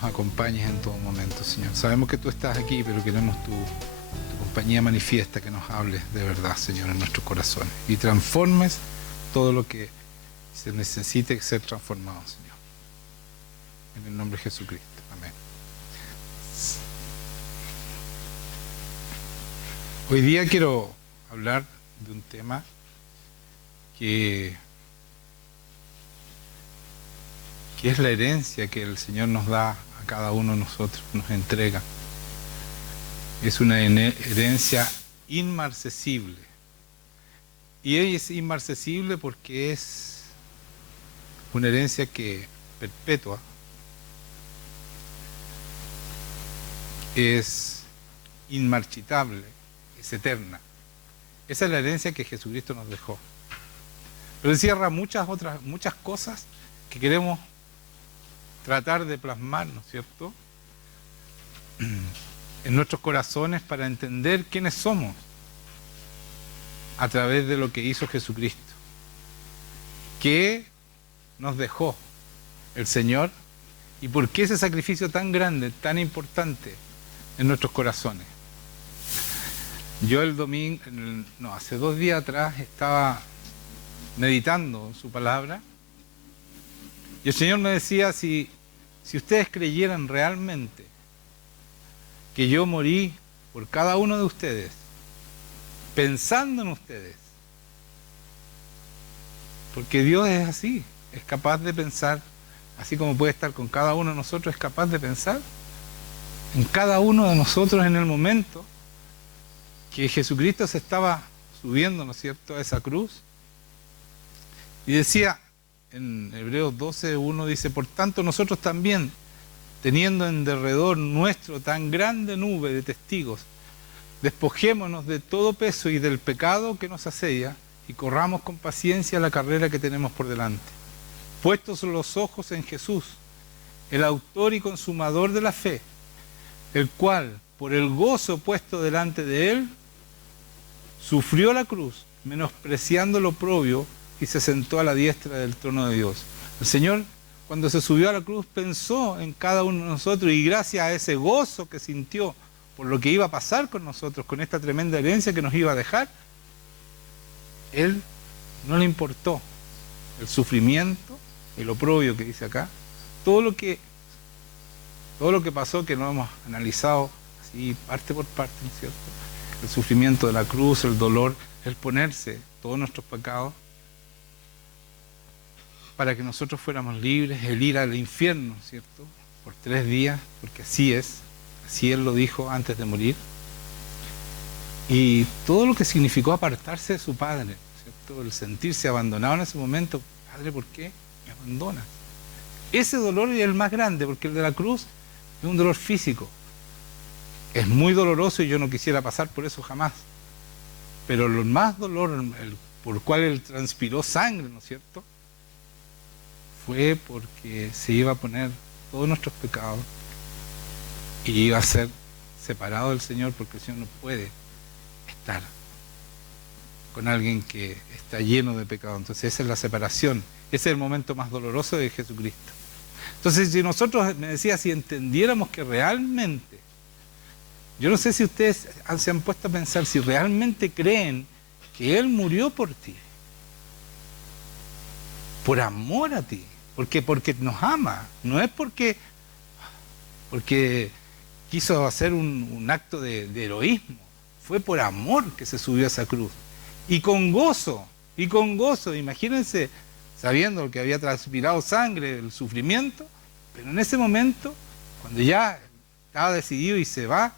nos acompañes en todo momento, Señor. Sabemos que tú estás aquí, pero queremos tu compañía manifiesta, que nos hables de verdad, Señor, en nuestros corazones y transformes todo lo que se necesite ser transformado, Señor. En el nombre de Jesucristo. Amén. Hoy día quiero hablar de un tema que es la herencia que el Señor nos da a cada uno de nosotros, nos entrega. Es una herencia inmarcesible. Y ella es inmarcesible porque es una herencia que perpetua, es inmarchitable, es eterna. Esa es la herencia que Jesucristo nos dejó. Pero encierra muchas cosas que queremos tratar de plasmar, ¿no es cierto?, en nuestros corazones para entender quiénes somos a través de lo que hizo Jesucristo. ¿Qué nos dejó el Señor? ¿Y por qué ese sacrificio tan grande, tan importante en nuestros corazones? Yo el domingo, hace 2 días atrás, estaba meditando su palabra y el Señor me decía, si ustedes creyeran realmente que yo morí por cada uno de ustedes, pensando en ustedes, porque Dios es así, es capaz de pensar, así como puede estar con cada uno de nosotros, es capaz de pensar en cada uno de nosotros en el momento que Jesucristo se estaba subiendo, ¿no es cierto?, a esa cruz. Y decía, en Hebreos 12:1 dice, por tanto nosotros también, teniendo en derredor nuestro tan grande nube de testigos, despojémonos de todo peso y del pecado que nos asedia y corramos con paciencia la carrera que tenemos por delante. Puestos los ojos en Jesús, el autor y consumador de la fe, el cual, por el gozo puesto delante de él, sufrió la cruz, menospreciando lo oprobio, y se sentó a la diestra del trono de Dios. El Señor, cuando se subió a la cruz, pensó en cada uno de nosotros, y gracias a ese gozo que sintió por lo que iba a pasar con nosotros, con esta tremenda herencia que nos iba a dejar, Él no le importó el sufrimiento, el oprobio que dice acá, todo lo que pasó, que no hemos analizado así parte por parte, ¿no es cierto? El sufrimiento de la cruz, el dolor, el ponerse todos nuestros pecados, para que nosotros fuéramos libres, el ir al infierno, ¿cierto?, por 3 días, porque así es, así Él lo dijo antes de morir, y todo lo que significó apartarse de su Padre, ¿cierto?, el sentirse abandonado en ese momento. Padre, ¿por qué me abandonas? Ese dolor es el más grande, porque el de la cruz es un dolor físico, es muy doloroso y yo no quisiera pasar por eso jamás, pero el más dolor, por el cual Él transpiró sangre, ¿no es cierto?, fue porque se iba a poner todos nuestros pecados y iba a ser separado del Señor, porque el Señor no puede estar con alguien que está lleno de pecado. Entonces esa es la separación, ese es el momento más doloroso de Jesucristo. Entonces, si nosotros, me decía, si entendiéramos que realmente, yo no sé si ustedes se han puesto a pensar, si realmente creen que Él murió por ti, por amor a ti, porque nos ama, no es porque quiso hacer un acto de heroísmo, fue por amor que se subió a esa cruz, y con gozo, imagínense, sabiendo que había transpirado sangre, el sufrimiento, pero en ese momento, cuando ya estaba decidido y se va,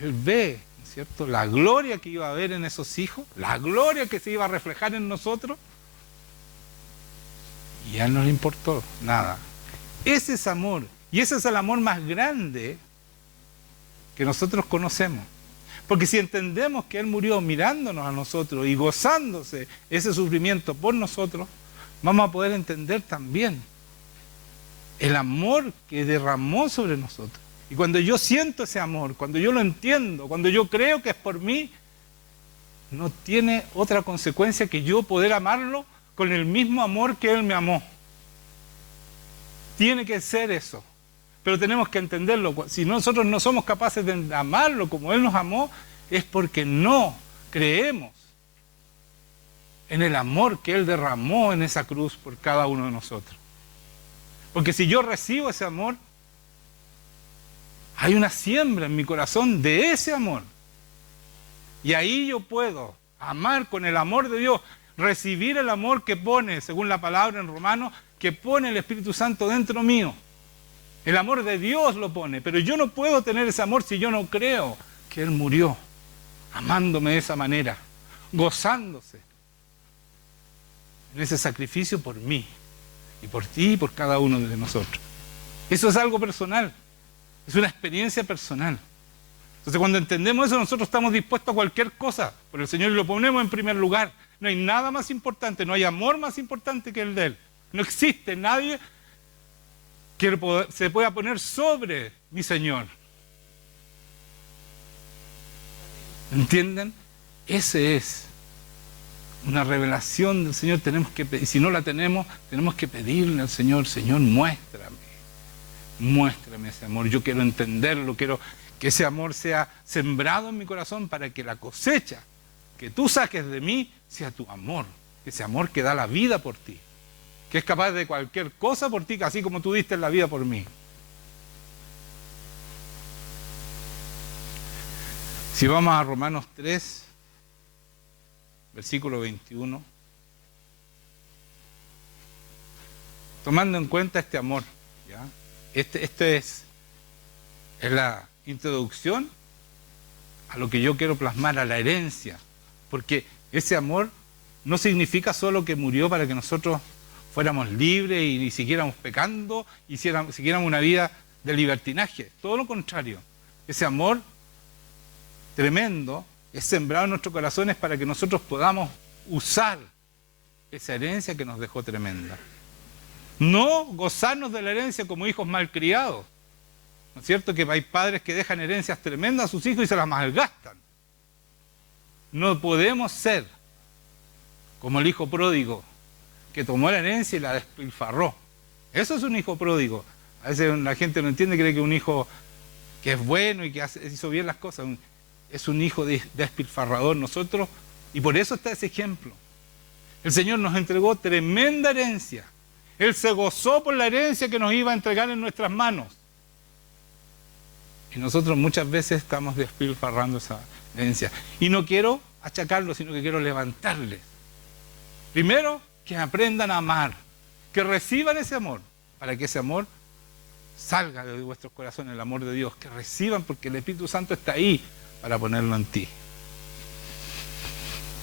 Él ve, ¿no es cierto?, la gloria que iba a haber en esos hijos, la gloria que se iba a reflejar en nosotros, y a Él no le importó nada. Ese es amor, y ese es el amor más grande que nosotros conocemos. Porque si entendemos que Él murió mirándonos a nosotros y gozándose ese sufrimiento por nosotros, vamos a poder entender también el amor que derramó sobre nosotros. Y cuando yo siento ese amor, cuando yo lo entiendo, cuando yo creo que es por mí, no tiene otra consecuencia que yo poder amarlo con el mismo amor que Él me amó. Tiene que ser eso. pero tenemos que entenderlo. Si nosotros no somos capaces de amarlo como Él nos amó, es porque no creemos en el amor que Él derramó en esa cruz por cada uno de nosotros. Porque si yo recibo ese amor, hay una siembra en mi corazón de ese amor. Y ahí yo puedo amar con el amor de Dios, recibir el amor que pone, según la palabra en Romanos, que pone el Espíritu Santo dentro mío. El amor de Dios lo pone, pero yo no puedo tener ese amor si yo no creo que Él murió, amándome de esa manera, gozándose en ese sacrificio por mí, y por ti y por cada uno de nosotros. Eso es algo personal, es una experiencia personal. Entonces cuando entendemos eso, nosotros estamos dispuestos a cualquier cosa por el Señor y lo ponemos en primer lugar. No hay nada más importante, no hay amor más importante que el de Él. No existe nadie que se pueda poner sobre mi Señor. ¿Entienden? Ese es una revelación del Señor. Tenemos que, y si no la tenemos, tenemos que pedirle al Señor: Señor, muéstrame ese amor. Yo quiero entenderlo, quiero que ese amor sea sembrado en mi corazón para que la cosecha que tú saques de mí sea tu amor, ese amor que da la vida por ti, que es capaz de cualquier cosa por ti, así como tú diste la vida por mí. Si vamos a Romanos 3, versículo 21, tomando en cuenta este amor, ¿ya? Este es la introducción a lo que yo quiero plasmar, a la herencia, porque ese amor no significa solo que murió para que nosotros fuéramos libres y ni siguiéramos pecando y siguiéramos una vida de libertinaje. Todo lo contrario, ese amor tremendo es sembrado en nuestros corazones para que nosotros podamos usar esa herencia que nos dejó tremenda. No gozarnos de la herencia como hijos malcriados. ¿No es cierto que hay padres que dejan herencias tremendas a sus hijos y se las malgastan? No podemos ser como el hijo pródigo, que tomó la herencia y la despilfarró. Eso es un hijo pródigo. A veces la gente no entiende, cree que un hijo que es bueno y que hizo bien las cosas, es un hijo despilfarrador. Nosotros, y por eso está ese ejemplo. El Señor nos entregó tremenda herencia. Él se gozó por la herencia que nos iba a entregar en nuestras manos. Y nosotros muchas veces estamos despilfarrando esa herencia. Y no quiero achacarlo, sino que quiero levantarles. Primero, que aprendan a amar, que reciban ese amor, para que ese amor salga de vuestros corazones, el amor de Dios, que reciban, porque el Espíritu Santo está ahí para ponerlo en ti.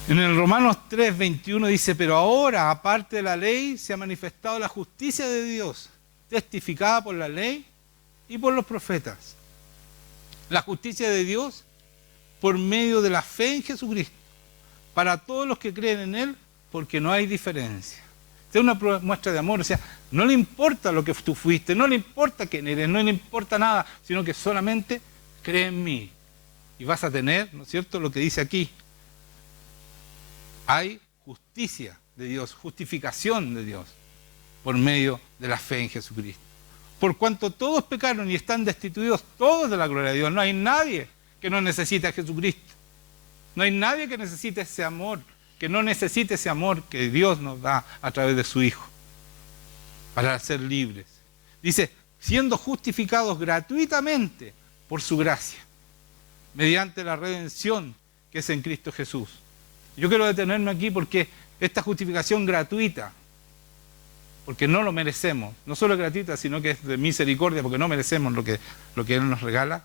En el Romanos 3, 21 dice: pero ahora, aparte de la ley, se ha manifestado la justicia de Dios, testificada por la ley y por los profetas. La justicia de Dios por medio de la fe en Jesucristo, para todos los que creen en Él, porque no hay diferencia. Esta es una muestra de amor, o sea, no le importa lo que tú fuiste, no le importa quién eres, no le importa nada, sino que solamente cree en mí. Y vas a tener, ¿no es cierto?, lo que dice aquí. Hay justicia de Dios, justificación de Dios, por medio de la fe en Jesucristo. Por cuanto todos pecaron y están destituidos todos de la gloria de Dios. No hay nadie que no necesite a Jesucristo. No hay nadie que necesite ese amor, que no necesite ese amor que Dios nos da a través de su Hijo, para ser libres. Dice, siendo justificados gratuitamente por su gracia, mediante la redención que es en Cristo Jesús. Yo quiero detenerme aquí porque esta justificación gratuita, porque no lo merecemos, no solo es gratuita, sino que es de misericordia, porque no merecemos lo que Él nos regala,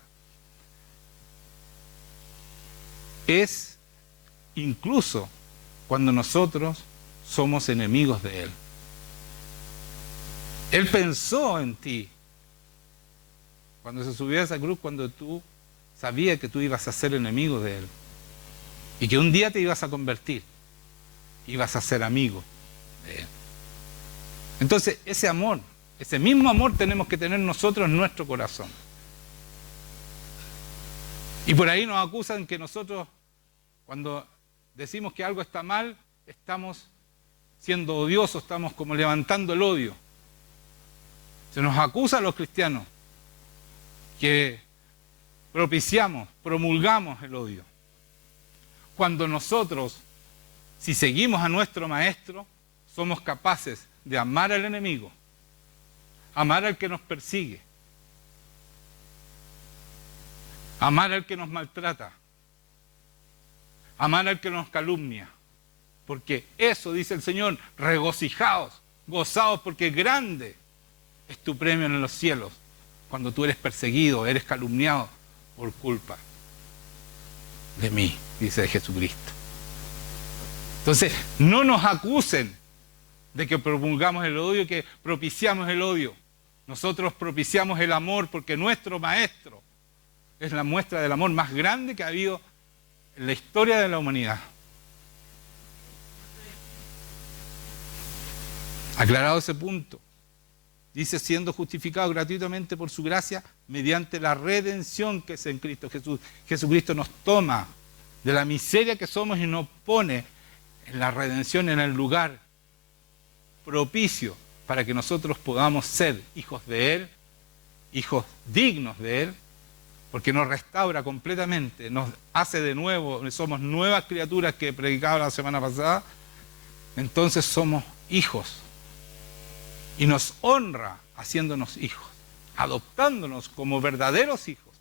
es incluso cuando nosotros somos enemigos de Él. Él pensó en ti cuando se subió a esa cruz, cuando tú sabías que tú ibas a ser enemigo de Él y que un día te ibas a convertir, ibas a ser amigo de Él. Entonces, ese amor, ese mismo amor tenemos que tener nosotros en nuestro corazón. Y por ahí nos acusan que nosotros, cuando decimos que algo está mal, estamos siendo odiosos, estamos como levantando el odio. Se nos acusa a los cristianos que propiciamos, promulgamos el odio. Cuando nosotros, si seguimos a nuestro maestro, somos capaces de amar al enemigo, amar al que nos persigue, amar al que nos maltrata, amar al que nos calumnia. Porque eso, dice el Señor, regocijaos, gozaos, porque grande es tu premio en los cielos cuando tú eres perseguido, eres calumniado por culpa de mí, dice Jesucristo. Entonces, no nos acusen de que promulgamos el odio, que propiciamos el odio. Nosotros propiciamos el amor porque nuestro maestro es la muestra del amor más grande que ha habido en la historia de la humanidad. Aclarado ese punto, dice, siendo justificado gratuitamente por su gracia mediante la redención que es en Cristo Jesús. Jesucristo nos toma de la miseria que somos y nos pone en la redención, en el lugar propicio para que nosotros podamos ser hijos de Él, hijos dignos de Él, porque nos restaura completamente, nos hace de nuevo, somos nuevas criaturas que predicaba la semana pasada. Entonces somos hijos y nos honra haciéndonos hijos, adoptándonos como verdaderos hijos,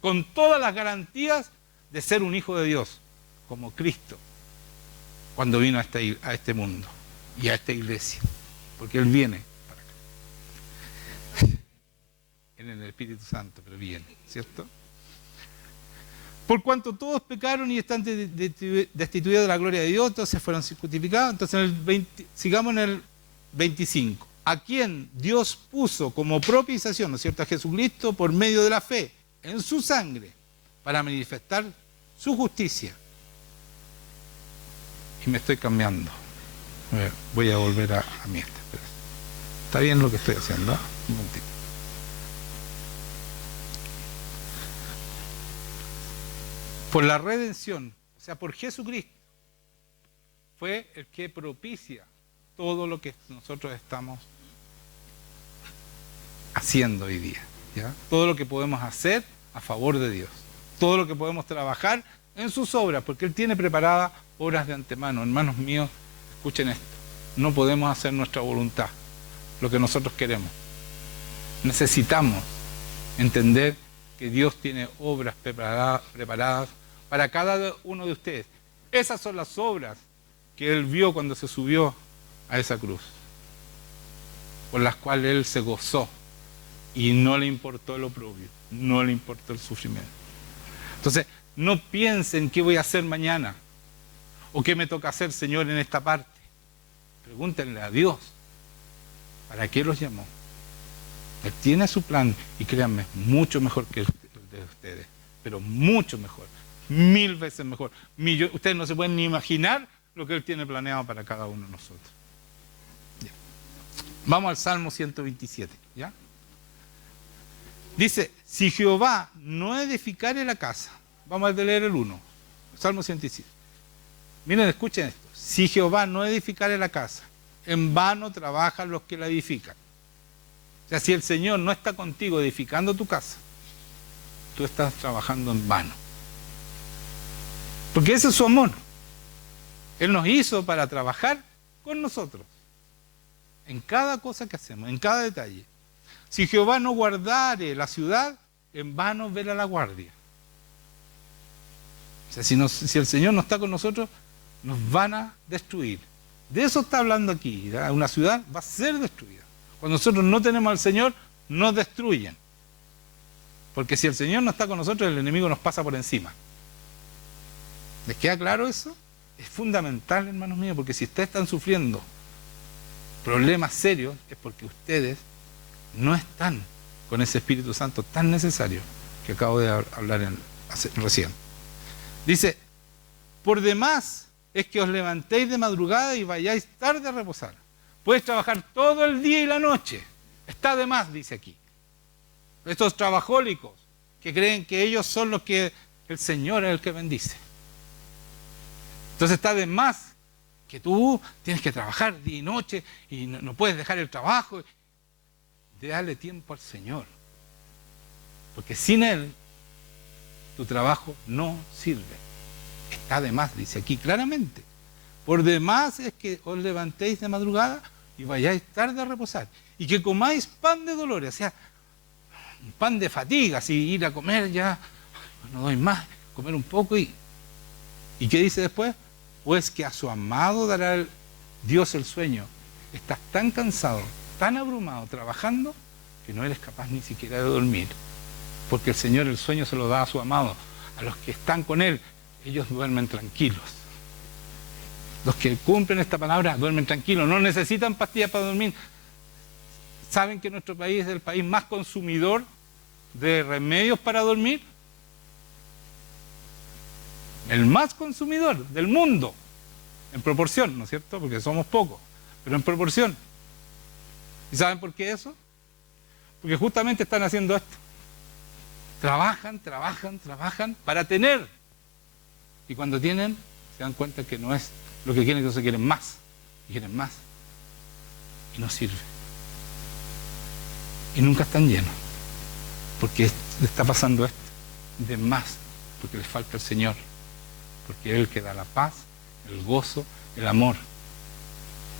con todas las garantías de ser un hijo de Dios, como Cristo cuando vino a este mundo y a esta iglesia, porque Él viene para acá en el Espíritu Santo, pero viene, ¿cierto? Por cuanto todos pecaron y están destituidos de la gloria de Dios, entonces fueron justificados. Entonces sigamos en el 25. A quien Dios puso como propiciación, ¿no es cierto?, a Jesucristo por medio de la fe en su sangre, para manifestar su justicia. Y me estoy cambiando. Voy a volver a mi esta. Está bien lo que estoy haciendo, ¿eh? Un momentito. Por la redención, o sea, por Jesucristo, fue el que propicia todo lo que nosotros estamos haciendo hoy día, ¿ya? Todo lo que podemos hacer a favor de Dios, todo lo que podemos trabajar en sus obras, porque Él tiene preparadas obras de antemano. Hermanos míos, escuchen esto, no podemos hacer nuestra voluntad, lo que nosotros queremos. Necesitamos entender que Dios tiene obras preparadas para cada uno de ustedes. Esas son las obras que Él vio cuando se subió a esa cruz, por las cuales Él se gozó y no le importó el oprobio, no le importó el sufrimiento. Entonces, no piensen qué voy a hacer mañana o qué me toca hacer, Señor, en esta parte. Pregúntenle a Dios para qué los llamó. Él tiene su plan y créanme, mucho mejor que el de ustedes, pero mucho mejor, 1000 veces mejor. Ustedes no se pueden ni imaginar lo que Él tiene planeado para cada uno de nosotros. Ya. Vamos al Salmo 127, ¿ya? Dice, si Jehová no edificare la casa, vamos a leer el 1, Salmo 107. Miren, escuchen esto. Si Jehová no edificare la casa, en vano trabajan los que la edifican. O sea, si el Señor no está contigo edificando tu casa, tú estás trabajando en vano. Porque ese es su amor. Él nos hizo para trabajar con nosotros, en cada cosa que hacemos, en cada detalle. Si Jehová no guardare la ciudad, en vano vela la guardia. O sea, si el Señor no está con nosotros, nos van a destruir. De eso está hablando aquí. ¿Ya? Una ciudad va a ser destruida. Cuando nosotros no tenemos al Señor, nos destruyen. Porque si el Señor no está con nosotros, el enemigo nos pasa por encima. ¿Les queda claro eso? Es fundamental, hermanos míos, porque si ustedes están sufriendo problemas serios, es porque ustedes no están con ese Espíritu Santo tan necesario que acabo de hablar recién. Dice, por demás es que os levantéis de madrugada y vayáis tarde a reposar. Puedes trabajar todo el día y la noche. Está de más, dice aquí. Estos trabajólicos que creen que ellos son los que el Señor es el que bendice. Entonces está de más que tú tienes que trabajar día y noche y no puedes dejar el trabajo. Dale tiempo al Señor. Porque sin Él, tu trabajo no sirve. Está de más, dice aquí claramente. Por demás es que os levantéis de madrugada y vayáis tarde a reposar. Y que comáis pan de dolores, o sea, un pan de fatiga, así ir a comer ya, no doy más, comer un poco ¿Y qué dice después? Pues que a su amado dará Dios el sueño. Estás tan cansado, tan abrumado trabajando, que no eres capaz ni siquiera de dormir. Porque el Señor el sueño se lo da a su amado. A los que están con Él, ellos duermen tranquilos. Los que cumplen esta palabra duermen tranquilos, no necesitan pastillas para dormir. ¿Saben que nuestro país es el país más consumidor de remedios para dormir? El más consumidor del mundo, en proporción, ¿no es cierto? Porque somos pocos, pero en proporción. ¿Y saben por qué eso? Porque justamente están haciendo esto. Trabajan para tener. Y cuando tienen, se dan cuenta que no es lo que quieren, que se quieren más. Y quieren más. Y no sirve. Y nunca están llenos. Porque le está pasando esto. De más. Porque les falta el Señor. Porque es el que da la paz, el gozo, el amor.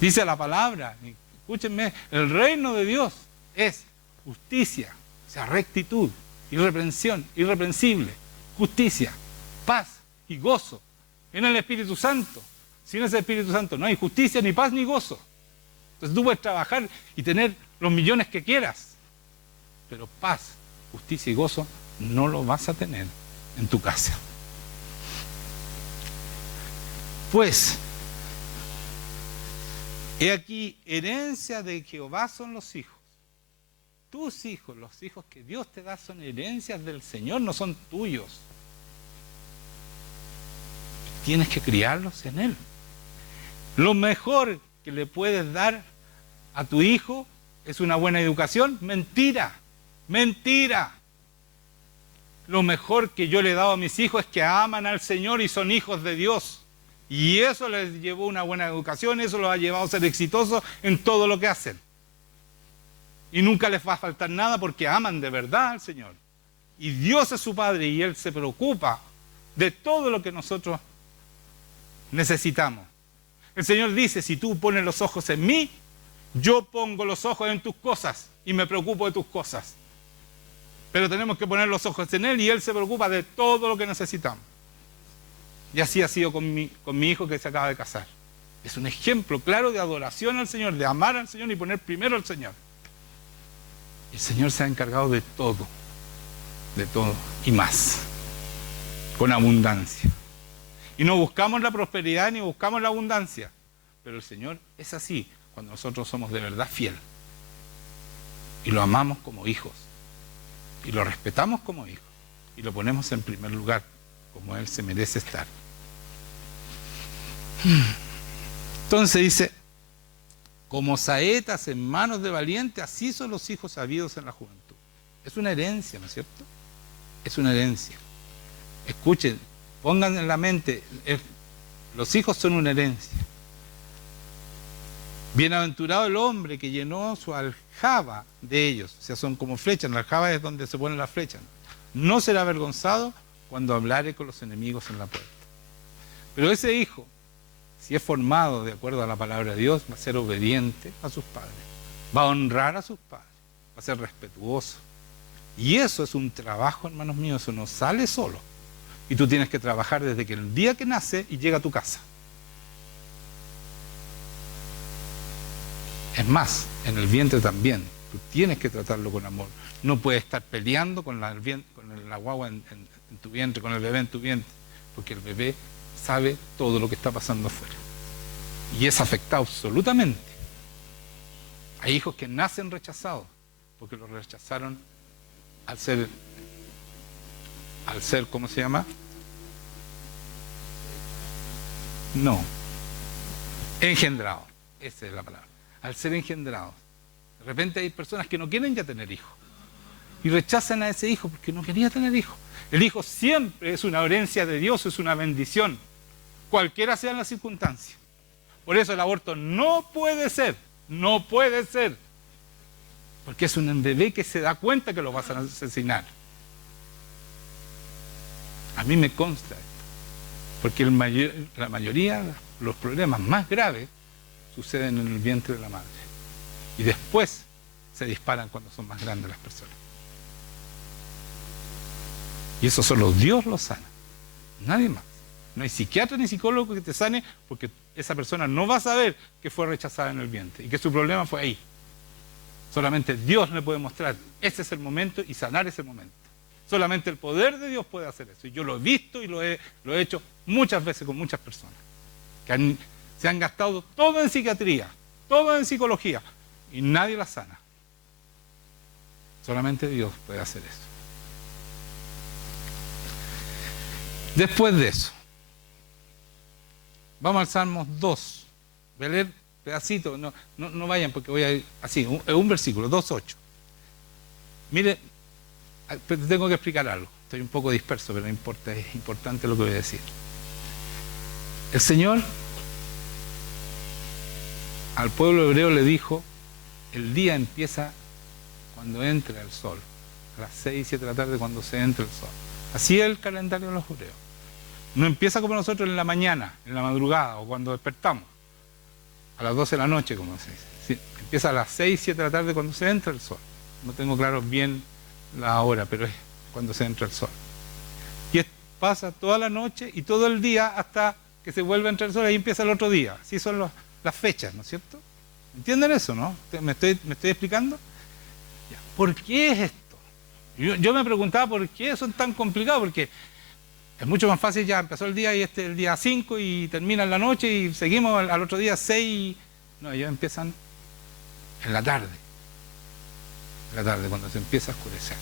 Dice la palabra, escúchenme, el reino de Dios es justicia, o sea, rectitud, irreprensible, justicia, paz y gozo en el Espíritu Santo. Sin ese Espíritu Santo no hay justicia, ni paz, ni gozo. Entonces tú puedes trabajar y tener los millones que quieras, pero paz, justicia y gozo no lo vas a tener en tu casa. Pues, he aquí, herencia de Jehová son los hijos. Tus hijos, los hijos que Dios te da, son herencias del Señor, no son tuyos. Tienes que criarlos en Él. Lo mejor que le puedes dar a tu hijo es una buena educación. Mentira, mentira. Lo mejor que yo le he dado a mis hijos es que aman al Señor y son hijos de Dios. Y eso les llevó una buena educación, eso los ha llevado a ser exitosos en todo lo que hacen. Y nunca les va a faltar nada porque aman de verdad al Señor. Y Dios es su Padre y Él se preocupa de todo lo que nosotros necesitamos. El Señor dice, si tú pones los ojos en mí, yo pongo los ojos en tus cosas y me preocupo de tus cosas. Pero tenemos que poner los ojos en Él y Él se preocupa de todo lo que necesitamos. Y así ha sido con mi hijo que se acaba de casar. Es un ejemplo claro de adoración al Señor, de amar al Señor y poner primero al Señor. El Señor se ha encargado de todo y más, con abundancia. Y no buscamos la prosperidad ni buscamos la abundancia, pero el Señor es así cuando nosotros somos de verdad fieles. Y lo amamos como hijos, y lo respetamos como hijos, y lo ponemos en primer lugar, como Él se merece estar. Entonces dice, como saetas en manos de valientes, así son los hijos sabidos en la juventud. Es una herencia, ¿no es cierto? Es una herencia. Escuchen, pongan en la mente, los hijos son una herencia. Bienaventurado el hombre que llenó su aljaba de ellos. O sea, son como flechas, la aljaba es donde se ponen las flechas. No será avergonzado cuando hablare con los enemigos en la puerta. Pero ese hijo, si es formado de acuerdo a la palabra de Dios, va a ser obediente a sus padres, va a honrar a sus padres, va a ser respetuoso. Y eso es un trabajo, hermanos míos, eso no sale solo. Y tú tienes que trabajar desde que el día que nace y llega a tu casa. Es más, en el vientre también, tú tienes que tratarlo con amor. No puedes estar peleando con la guagua en tu vientre, con el bebé en tu vientre, porque el bebé sabe todo lo que está pasando afuera. Y es afectado absolutamente. Hay hijos que nacen rechazados, porque los rechazaron al ser, ¿cómo se llama? No. Engendrados. Esa es la palabra. Al ser engendrados. De repente hay personas que no quieren ya tener hijos. Y rechazan a ese hijo porque no quería tener hijos. El hijo siempre es una herencia de Dios, es una bendición. Cualquiera sea la circunstancia. Por eso el aborto no puede ser. No puede ser. Porque es un bebé que se da cuenta que lo vas a asesinar. A mí me consta esto, porque la mayoría de los problemas más graves suceden en el vientre de la madre. Y después se disparan cuando son más grandes las personas. Y eso solo Dios lo sana, nadie más. No hay psiquiatra ni psicólogo que te sane, porque esa persona no va a saber que fue rechazada en el vientre y que su problema fue ahí. Solamente Dios le puede mostrar, ese es el momento, y sanar ese momento. Solamente el poder de Dios puede hacer eso. Y yo lo he visto y lo he hecho muchas veces con muchas personas que se han gastado todo en psiquiatría, todo en psicología, y nadie la sana. Solamente Dios puede hacer eso. Después de eso, vamos al Salmos 2. Voy a leer pedacitos, no vayan porque voy a ir así, un versículo, 2:8. Mire, tengo que explicar algo. Estoy un poco disperso, pero no importa, es importante lo que voy a decir. El Señor al pueblo hebreo le dijo, el día empieza cuando entra el sol, a las 6, 7 de la tarde cuando se entra el sol. Así es el calendario de los hebreos. No empieza como nosotros en la mañana, en la madrugada o cuando despertamos, a las 12 de la noche, como se dice. Sí, empieza a las 6, 7 de la tarde cuando se entra el sol. No tengo claro bien la hora, pero es cuando se entra el sol. Y pasa toda la noche y todo el día hasta que se vuelve a entrar el sol, ahí empieza el otro día. Así son las fechas, ¿no es cierto? ¿Entienden eso, no? ¿Me estoy explicando? Ya. ¿Por qué es esto? Yo me preguntaba por qué son tan complicados, porque es mucho más fácil, ya empezó el día y el día 5 y termina en la noche y seguimos al otro día 6. No, ellos empiezan en la tarde. En la tarde, cuando se empieza a oscurecer.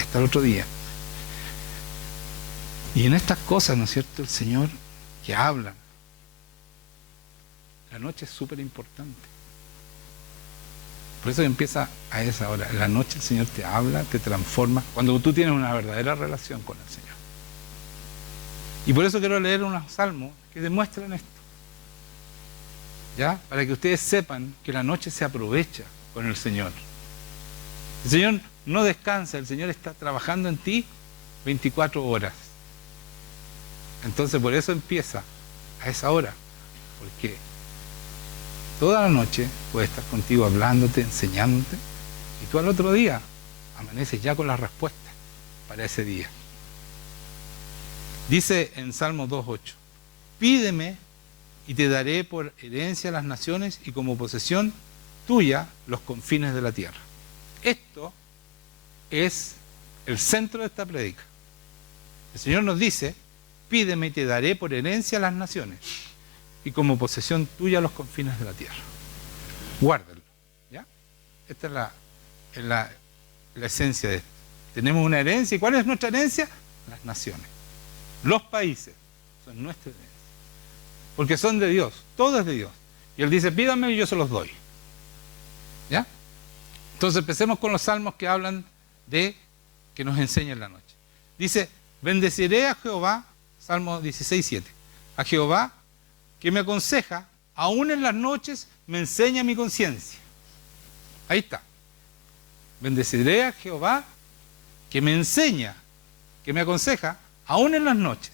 Hasta el otro día. Y en estas cosas, ¿no es cierto?, el Señor que habla. La noche es súper importante. Por eso empieza a esa hora. En la noche el Señor te habla, te transforma, cuando tú tienes una verdadera relación con el Señor. Y por eso quiero leer unos salmos que demuestran esto. ¿Ya? Para que ustedes sepan que la noche se aprovecha con el Señor. El Señor no descansa, el Señor está trabajando en ti 24 horas. Entonces por eso empieza a esa hora. Porque toda la noche puede estar contigo hablándote, enseñándote. Y tú al otro día amaneces ya con las respuestas para ese día. Dice en Salmo 2:8, pídeme y te daré por herencia las naciones y como posesión tuya los confines de la tierra. Esto es el centro de esta prédica. El Señor nos dice, pídeme y te daré por herencia las naciones y como posesión tuya los confines de la tierra. Guárdalo, ¿ya? Esta es la esencia de esto. Tenemos una herencia, ¿y cuál es nuestra herencia? Las naciones. Los países son nuestra herencia. Porque son de Dios, todo es de Dios. Y Él dice, pídanme y yo se los doy. ¿Ya? Entonces empecemos con los salmos que hablan de que nos enseñan la noche. Dice, bendeciré a Jehová, Salmo 16:7. A Jehová que me aconseja, aún en las noches me enseña mi conciencia. Ahí está. Bendeciré a Jehová que me enseña, que me aconseja, aún en las noches.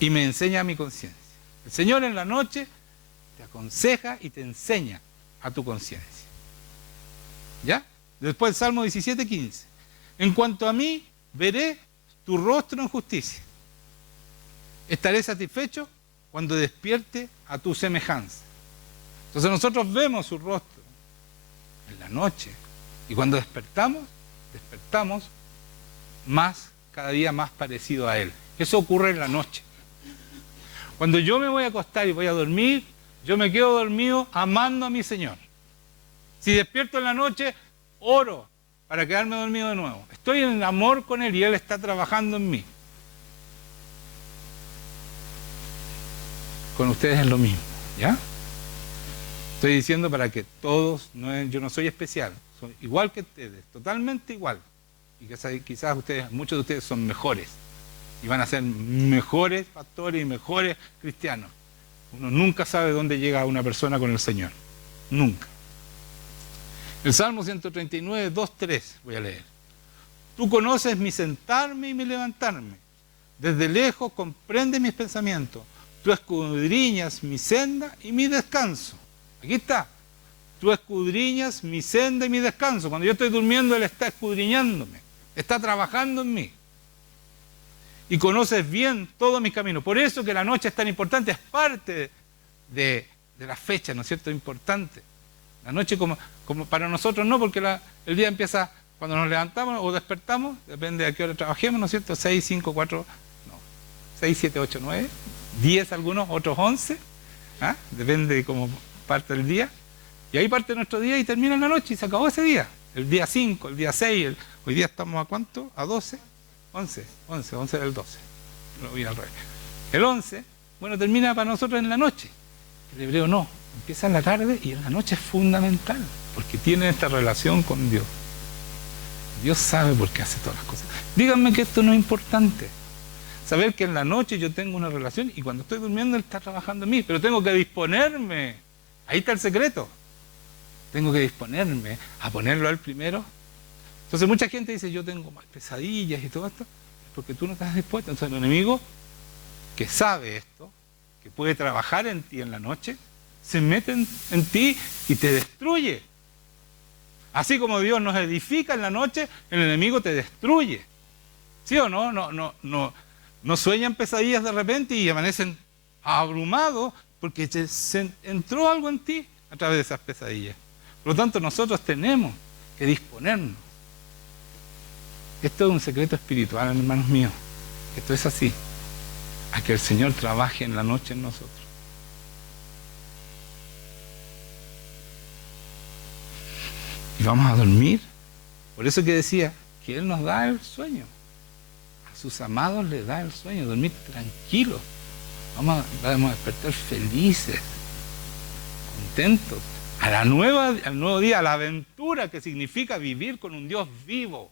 Y me enseña mi conciencia. El Señor en la noche te aconseja y te enseña a tu conciencia. ¿Ya? Después el Salmo 17:15. En cuanto a mí, veré tu rostro en justicia. Estaré satisfecho cuando despierte a tu semejanza. Entonces nosotros vemos su rostro en la noche. Y cuando despertamos cada día más parecido a Él. Eso ocurre en la noche. Cuando yo me voy a acostar y voy a dormir, yo me quedo dormido amando a mi Señor. Si despierto en la noche, oro para quedarme dormido de nuevo. Estoy en amor con Él y Él está trabajando en mí. Con ustedes es lo mismo, ¿ya? Estoy diciendo para que todos, yo no soy especial, soy igual que ustedes, totalmente igual. Y quizás muchos de ustedes son mejores y van a ser mejores pastores y mejores cristianos. Uno nunca sabe dónde llega una persona con el Señor, nunca. El Salmo 139, 2, 3, voy a leer. Tú conoces mi sentarme y mi levantarme. Desde lejos comprendes mis pensamientos. Tú escudriñas mi senda y mi descanso. Aquí está. Tú escudriñas mi senda y mi descanso. Cuando yo estoy durmiendo, Él está escudriñándome. Está trabajando en mí. Y conoces bien todos mis caminos. Por eso que la noche es tan importante. Es parte de la fecha, ¿no es cierto? Es importante. La noche como para nosotros no, porque el día empieza cuando nos levantamos o despertamos. Depende de a qué hora trabajemos, ¿no es cierto? 6, 5, 4, no. 6, 7, 8, 9. 10 algunos, otros 11. ¿Ah? Depende de cómo parte el día. Y ahí parte nuestro día y termina la noche y se acabó ese día. El día 5, el día 6, hoy día estamos a ¿cuánto? A 12. 11 del 12. Lo vi al revés. El 11, bueno, termina para nosotros en la noche. El hebreo no. Empieza en la tarde y en la noche es fundamental. Porque tiene esta relación con Dios. Dios sabe por qué hace todas las cosas. Díganme que esto no es importante. Saber que en la noche yo tengo una relación y cuando estoy durmiendo Él está trabajando en mí. Pero tengo que disponerme. Ahí está el secreto. Tengo que disponerme a ponerlo a Él primero. Entonces mucha gente dice, yo tengo más pesadillas y todo esto. Es porque tú no estás dispuesto. Entonces el enemigo que sabe esto, que puede trabajar en ti en la noche, se mete en ti y te destruye. Así como Dios nos edifica en la noche, el enemigo te destruye. ¿Sí o no? No sueñan pesadillas de repente y amanecen abrumados porque se entró algo en ti a través de esas pesadillas. Por lo tanto, nosotros tenemos que disponernos. Esto es un secreto espiritual, hermanos míos. Esto es así. A que el Señor trabaje en la noche en nosotros. Y vamos a dormir. Por eso que decía que Él nos da el sueño. A sus amados les da el sueño, dormir tranquilos. Vamos a despertar felices, contentos. Al nuevo día, a la aventura que significa vivir con un Dios vivo,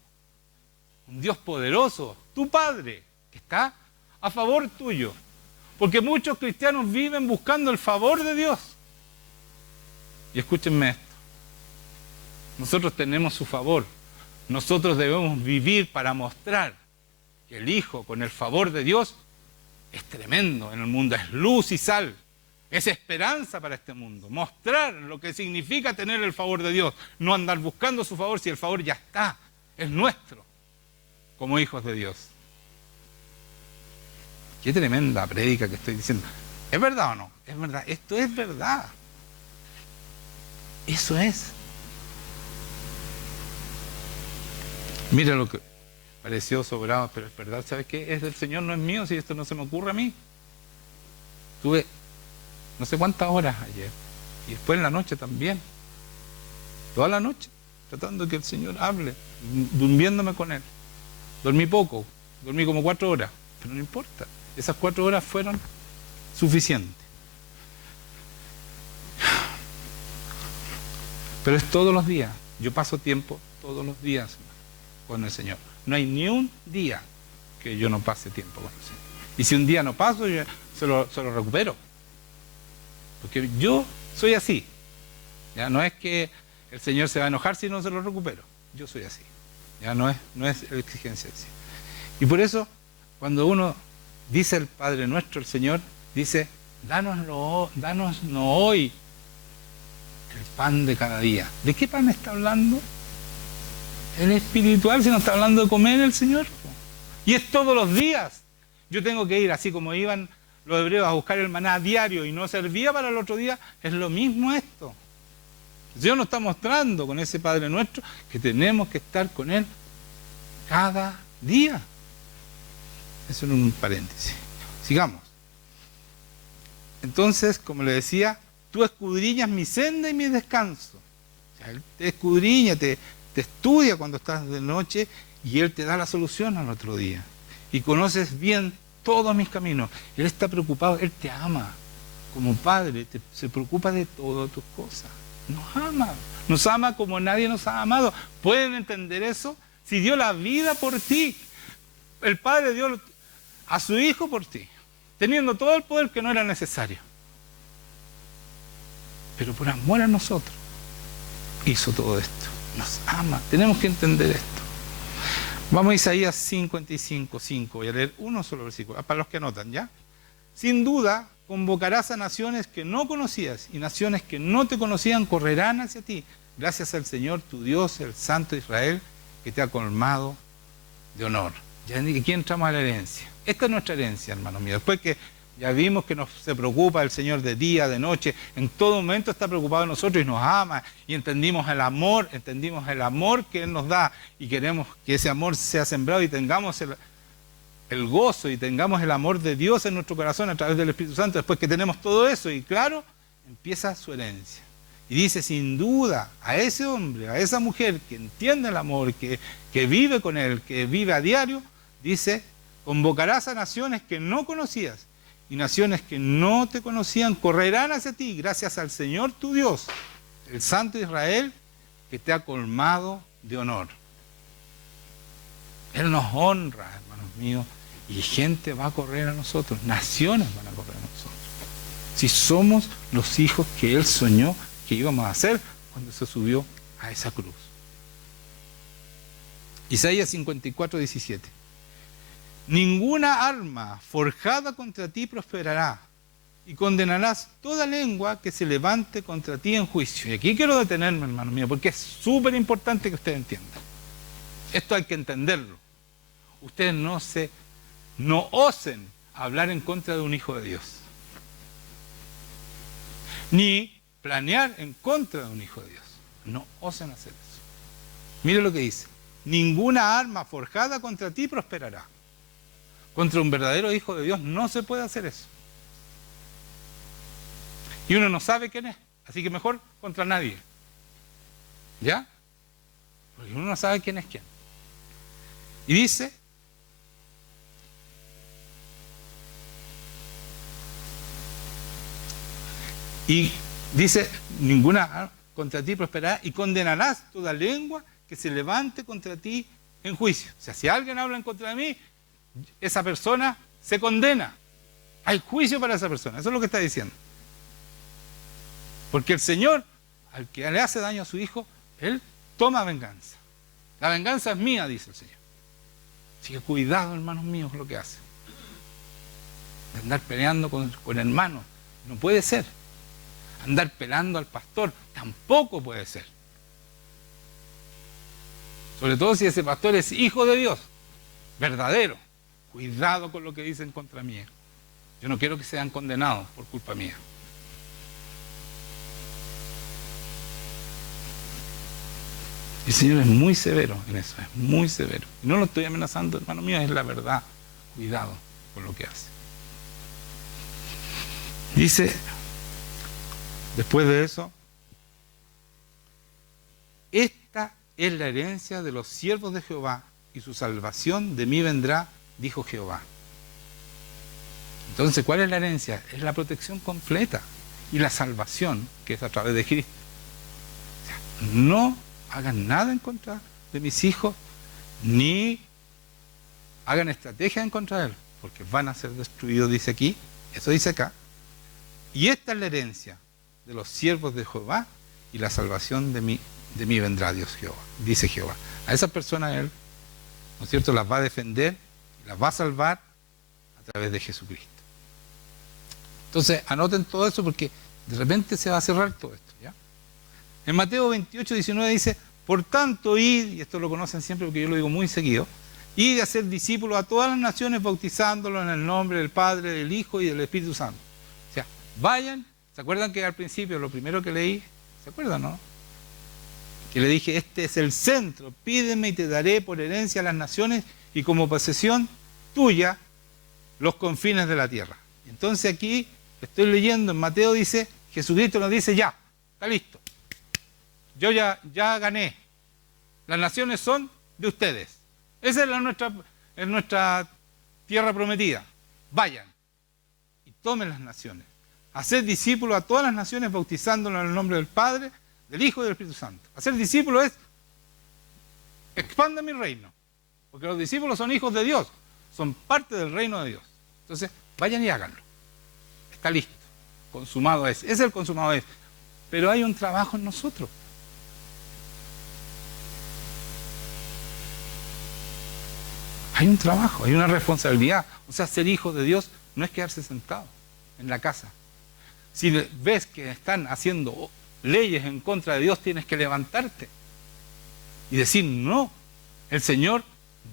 un Dios poderoso, tu Padre, que está a favor tuyo. Porque muchos cristianos viven buscando el favor de Dios. Y escúchenme esto. Nosotros tenemos su favor. Nosotros debemos vivir para mostrar que el Hijo, con el favor de Dios, es tremendo en el mundo. Es luz y sal. Es esperanza para este mundo. Mostrar lo que significa tener el favor de Dios. No andar buscando su favor si el favor ya está. Es nuestro. Como hijos de Dios. Qué tremenda prédica que estoy diciendo. ¿Es verdad o no? Es verdad. Esto es verdad. Eso es. Mira lo que pareció sobrado, pero es verdad. ¿Sabes qué? Es del Señor, no es mío, si esto no se me ocurre a mí. Tuve no sé cuántas horas ayer. Y después en la noche también. Toda la noche. Tratando de que el Señor hable. Durmiéndome con Él. Dormí poco. Dormí como 4 horas. Pero no importa. Esas 4 horas fueron suficientes. Pero es todos los días. Yo paso tiempo todos los días con el Señor. No hay ni un día que yo no pase tiempo con el Señor. Y si un día no paso, yo se lo recupero. Porque yo soy así. Ya no es que el Señor se va a enojar si no se lo recupero. Yo soy así. Ya no es exigencia así. Y por eso, cuando uno dice el Padre Nuestro, el Señor dice, danos hoy el pan de cada día. ¿De qué pan está hablando? El espiritual, si no está hablando de comer el Señor. Y es todos los días. Yo tengo que ir, así como iban los hebreos a buscar el maná diario y no servía para el otro día, es lo mismo esto. El Señor nos está mostrando con ese Padre Nuestro que tenemos que estar con Él cada día. Eso en un paréntesis. Sigamos. Entonces, como le decía, tú escudriñas mi senda y mi descanso. O sea, Él te escudriña, te estudia cuando estás de noche y Él te da la solución al otro día. Y conoces bien todos mis caminos. Él está preocupado, Él te ama. Como Padre, se preocupa de todas tus cosas. Nos ama como nadie nos ha amado. ¿Pueden entender eso? Si dio la vida por ti. El Padre dio a su Hijo por ti, teniendo todo el poder que no era necesario. Pero por amor a nosotros hizo todo esto. Nos ama. Tenemos que entender esto. Vamos a Isaías 55, 5. Voy a leer uno solo versículo, para los que anotan, ¿ya? Sin duda, convocarás a naciones que no conocías, y naciones que no te conocían correrán hacia ti, gracias al Señor tu Dios, el Santo Israel, que te ha colmado de honor. Ya aquí entramos a la herencia. Esta es nuestra herencia, hermanos míos. Después que ya vimos que nos se preocupa el Señor de día, de noche, en todo momento está preocupado de nosotros y nos ama, y entendimos el amor que Él nos da, y queremos que ese amor sea sembrado y tengamos el gozo y tengamos el amor de Dios en nuestro corazón a través del Espíritu Santo. Después que tenemos todo eso, y claro, empieza su herencia. Y dice, sin duda, a ese hombre, a esa mujer que entiende el amor, que vive con Él, que vive a diario, dice, convocarás a naciones que no conocías, y naciones que no te conocían correrán hacia ti, gracias al Señor tu Dios, el Santo Israel, que te ha colmado de honor. Él nos honra, hermanos míos, y gente va a correr a nosotros, naciones van a correr a nosotros, si somos los hijos que Él soñó que íbamos a hacer cuando se subió a esa cruz. Isaías 54, 17. Ninguna arma forjada contra ti prosperará, y condenarás toda lengua que se levante contra ti en juicio. Y aquí quiero detenerme, hermano mío, porque es súper importante que ustedes entiendan. Esto hay que entenderlo. Ustedes no osen hablar en contra de un hijo de Dios, ni planear en contra de un hijo de Dios. No osen hacer eso. Mire lo que dice. Ninguna arma forjada contra ti prosperará. Contra un verdadero hijo de Dios no se puede hacer eso. Y uno no sabe quién es, así que mejor contra nadie. ¿Ya? Porque uno no sabe quién es quién. Y dice, ninguna contra ti prosperará, y condenarás toda lengua que se levante contra ti en juicio. O sea, si alguien habla en contra de mí, esa persona se condena. Hay juicio para esa persona. Eso es lo que está diciendo. Porque el Señor, al que le hace daño a su hijo, Él toma venganza. La venganza es mía, dice el Señor. Así que cuidado, hermanos míos, con lo que hace. De andar peleando con hermanos. No puede ser. Andar pelando al pastor tampoco puede ser. Sobre todo si ese pastor es hijo de Dios, verdadero. Cuidado con lo que dicen contra mí. Yo no quiero que sean condenados por culpa mía. El Señor es muy severo en eso, es muy severo. Y no lo estoy amenazando, hermano mío, es la verdad. Cuidado con lo que hace. Dice, después de eso, esta es la herencia de los siervos de Jehová, y su salvación de mí vendrá, dijo Jehová. Entonces, ¿cuál es la herencia? Es la protección completa y la salvación, que es a través de Cristo. O sea, no hagan nada en contra de mis hijos, ni hagan estrategia en contra de él, porque van a ser destruidos, dice aquí, eso dice acá. Y esta es la herencia de los siervos de Jehová, y la salvación de mí vendrá, Dios Jehová, dice Jehová. A esas personas Él, ¿no es cierto?, las va a defender, las va a salvar a través de Jesucristo. Entonces, anoten todo eso, porque de repente se va a cerrar todo esto, ¿ya? En Mateo 28, 19 dice, por tanto, id, y esto lo conocen siempre porque yo lo digo muy seguido, id a ser discípulos a todas las naciones, bautizándolos en el nombre del Padre, del Hijo y del Espíritu Santo. O sea, vayan. ¿Se acuerdan que al principio, lo primero que leí, ¿se acuerdan, no? Que le dije, este es el centro, pídeme y te daré por herencia a las naciones y como posesión tuya los confines de la tierra. Entonces aquí estoy leyendo, en Mateo dice, Jesucristo nos dice, ya, está listo. Yo ya gané. Las naciones son de ustedes. Esa es nuestra tierra prometida. Vayan y tomen las naciones. Hacer discípulos a todas las naciones, bautizándolos en el nombre del Padre, del Hijo y del Espíritu Santo. Hacer discípulos es, expanda mi reino. Porque los discípulos son hijos de Dios, son parte del reino de Dios. Entonces, vayan y háganlo. Está listo. Consumado es el consumado es. Pero hay un trabajo en nosotros. Hay un trabajo, hay una responsabilidad. O sea, ser hijo de Dios no es quedarse sentado en la casa. Si ves que están haciendo leyes en contra de Dios, tienes que levantarte y decir, no, el Señor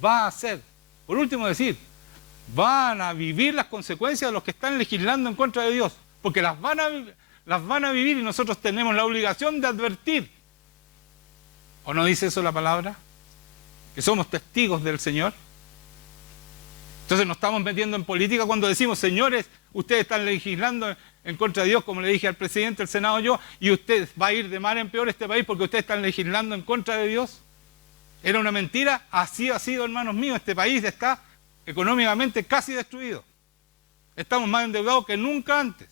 va a hacer. Por último, decir, van a vivir las consecuencias de los que están legislando en contra de Dios, porque las van a vivir y nosotros tenemos la obligación de advertir. ¿O no dice eso la palabra? Que somos testigos del Señor. Entonces nos estamos metiendo en política cuando decimos, señores, ustedes están legislando en contra de Dios, como le dije al presidente del Senado yo, y usted va a ir de mal en peor este país porque ustedes están legislando en contra de Dios. ¿Era una mentira? Así ha sido, hermanos míos. Este país está económicamente casi destruido. Estamos más endeudados que nunca antes.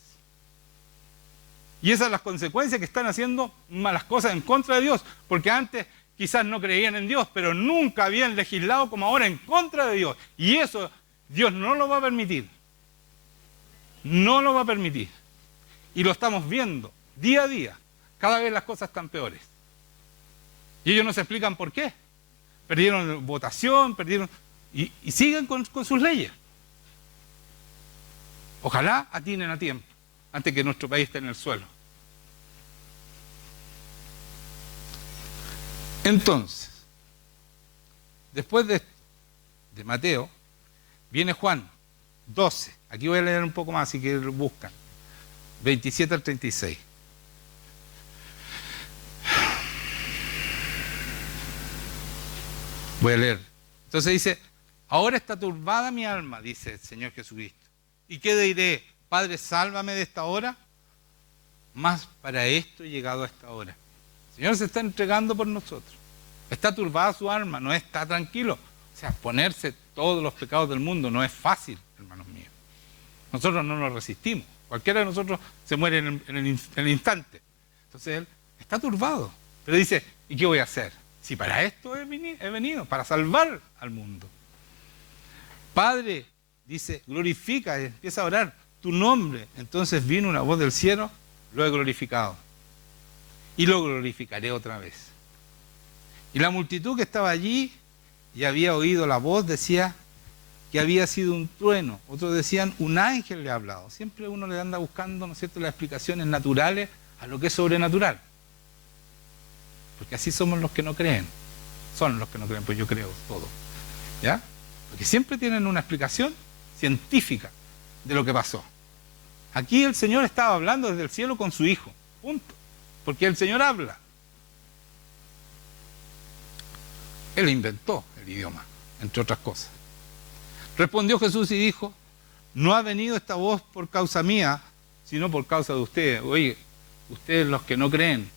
Y esas son las consecuencias que están haciendo malas cosas en contra de Dios. Porque antes quizás no creían en Dios, pero nunca habían legislado como ahora en contra de Dios. Y eso Dios no lo va a permitir. No lo va a permitir. Y lo estamos viendo día a día. Cada vez las cosas están peores. Y ellos no se explican por qué. Perdieron votación, y siguen con sus leyes. Ojalá atinen a tiempo, antes que nuestro país esté en el suelo. Entonces, después de Mateo, viene Juan 12. Aquí voy a leer un poco más, así que lo buscan. 27 al 36. Voy a leer. Entonces dice, ahora está turbada mi alma, dice el Señor Jesucristo. ¿Y qué diré? Padre, sálvame de esta hora. Mas para esto he llegado a esta hora. El Señor se está entregando por nosotros. Está turbada su alma, no está tranquilo. O sea, ponerse todos los pecados del mundo no es fácil, hermanos míos. Nosotros no nos resistimos. Cualquiera de nosotros se muere en el instante. Entonces él está turbado. Pero dice, ¿y qué voy a hacer? Si para esto he venido, para salvar al mundo. Padre, dice, glorifica, empieza a orar tu nombre. Entonces vino una voz del cielo, lo he glorificado. Y lo glorificaré otra vez. Y la multitud que estaba allí y había oído la voz decía que había sido un trueno. Otros decían, un ángel le ha hablado. Siempre uno le anda buscando, ¿no es cierto?, las explicaciones naturales a lo que es sobrenatural. Porque así somos los que no creen. Son los que no creen, pues yo creo todo. ¿Ya? Porque siempre tienen una explicación científica de lo que pasó. Aquí el Señor estaba hablando desde el cielo con su Hijo. Punto. Porque el Señor habla. Él inventó el idioma, entre otras cosas. Respondió Jesús y dijo, no ha venido esta voz por causa mía, sino por causa de ustedes. Oye, ustedes los que no creen,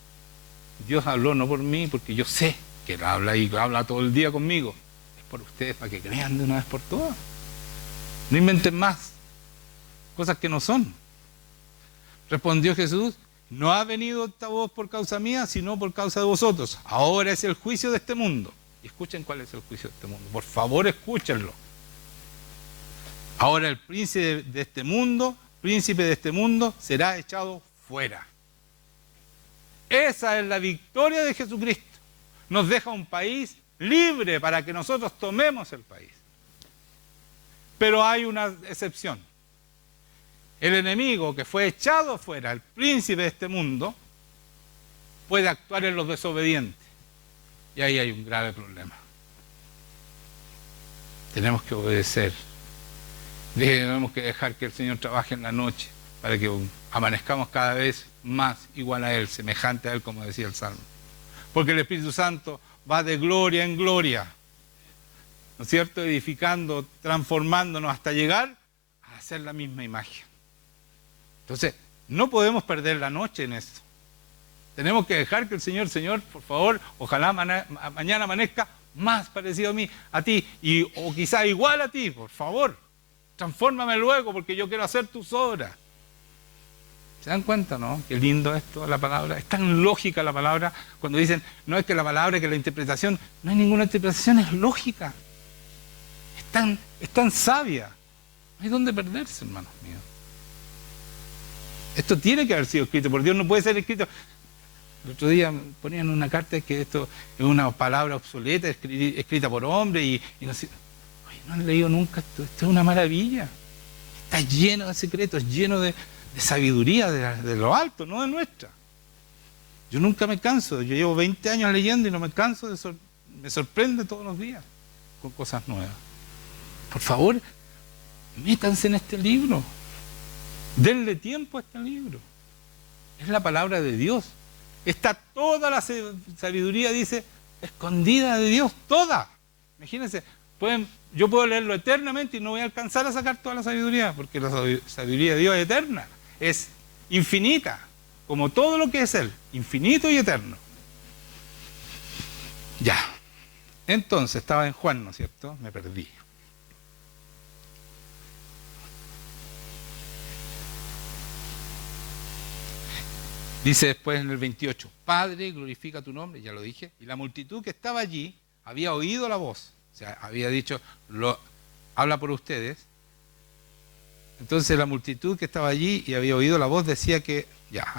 Dios habló no por mí, porque yo sé que Él habla y habla todo el día conmigo. Es por ustedes, para que crean de una vez por todas. No inventen más cosas que no son. Respondió Jesús, no ha venido esta voz por causa mía, sino por causa de vosotros. Ahora es el juicio de este mundo. Y escuchen cuál es el juicio de este mundo. Por favor, escúchenlo. Ahora el príncipe de este mundo, será echado fuera. Esa es la victoria de Jesucristo. Nos deja un país libre para que nosotros tomemos el país. Pero hay una excepción. El enemigo que fue echado fuera, el príncipe de este mundo, puede actuar en los desobedientes. Y ahí hay un grave problema. Tenemos que obedecer. Tenemos que dejar que el Señor trabaje en la noche para que amanezcamos cada vez más igual a Él, semejante a Él, como decía el Salmo. Porque el Espíritu Santo va de gloria en gloria, ¿no es cierto?, edificando, transformándonos hasta llegar a hacer la misma imagen. Entonces, no podemos perder la noche en esto. Tenemos que dejar que el Señor, por favor, ojalá mañana amanezca más parecido a ti, o quizá igual a ti, por favor. Transfórmame luego, porque yo quiero hacer tus obras. ¿Se dan cuenta, no? Qué lindo esto, la palabra. Es tan lógica la palabra. Cuando dicen, no es que la palabra, que la interpretación, no hay ninguna interpretación, es lógica. Es tan sabia. No hay dónde perderse, hermanos míos. Esto tiene que haber sido escrito por Dios, no puede ser escrito. El otro día ponían una carta que esto es una palabra obsoleta, escrita por hombre y no sé. Oye, No han leído nunca esto. Esto es una maravilla. Está lleno de secretos, lleno de sabiduría de lo alto, no de nuestra. Yo nunca me canso. Yo llevo 20 años leyendo y no me canso me sorprende todos los días con cosas nuevas. Por favor, métanse en este libro. Denle tiempo a este libro. Es la palabra de Dios. Está toda la sabiduría, dice, escondida de Dios, toda. Imagínense, yo puedo leerlo eternamente y no voy a alcanzar a sacar toda la sabiduría, porque la sabiduría de Dios es eterna, es infinita, como todo lo que es Él, infinito y eterno. Ya. Entonces, estaba en Juan, ¿no es cierto? Me perdí. Dice después en el 28, Padre, glorifica tu nombre, ya lo dije, y la multitud que estaba allí había oído la voz, o sea, había dicho, habla por ustedes. Entonces la multitud que estaba allí y había oído la voz decía que ya,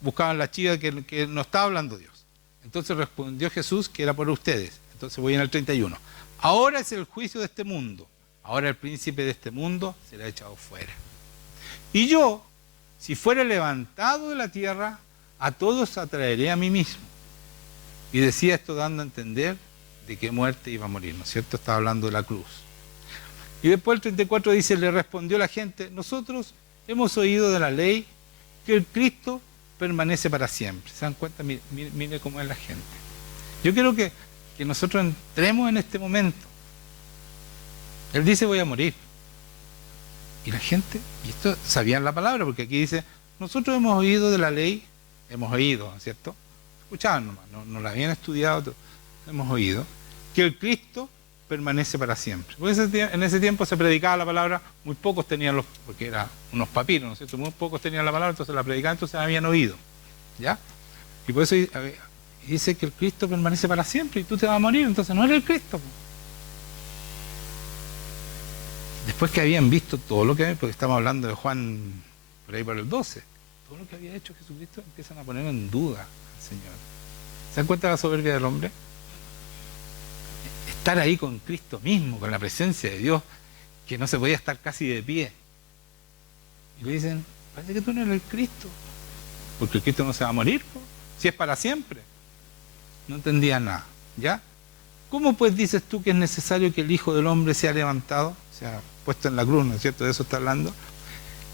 buscaban la chiva que no estaba hablando Dios. Entonces respondió Jesús que era por ustedes. Entonces voy en el 31. Ahora es el juicio de este mundo, ahora el príncipe de este mundo será echado fuera. Y yo, si fuera levantado de la tierra, a todos atraeré a mí mismo. Y decía esto dando a entender de qué muerte iba a morir, ¿no es cierto? Estaba hablando de la cruz. Y después el 34 dice, le respondió la gente, nosotros hemos oído de la ley que el Cristo permanece para siempre. ¿Se dan cuenta? Mire cómo es la gente. Yo quiero que nosotros entremos en este momento. Él dice, voy a morir. Y la gente, y esto sabían la palabra, porque aquí dice, nosotros hemos oído de la ley, hemos oído, ¿no es cierto? Escuchaban nomás, no la habían estudiado, hemos oído, que el Cristo permanece para siempre. Porque en ese tiempo se predicaba la palabra, muy pocos tenían porque eran unos papiros, ¿no es cierto? Muy pocos tenían la palabra, entonces la predicaban, entonces habían oído, ¿ya? Y por eso dice que el Cristo permanece para siempre y tú te vas a morir, entonces no eres el Cristo. Después que habían visto todo lo que, porque estamos hablando de Juan, por ahí por el 12, todo lo que había hecho Jesucristo, empiezan a poner en duda al Señor. ¿Se dan cuenta de la soberbia del hombre? Estar ahí con Cristo mismo, con la presencia de Dios, que no se podía estar casi de pie. Y le dicen, parece que tú no eres el Cristo, porque el Cristo no se va a morir, ¿no? Si es para siempre. No entendía nada, ¿ya? ¿Cómo pues dices tú que es necesario que el Hijo del Hombre sea levantado, sea puesto en la cruz, ¿no es cierto? De eso está hablando.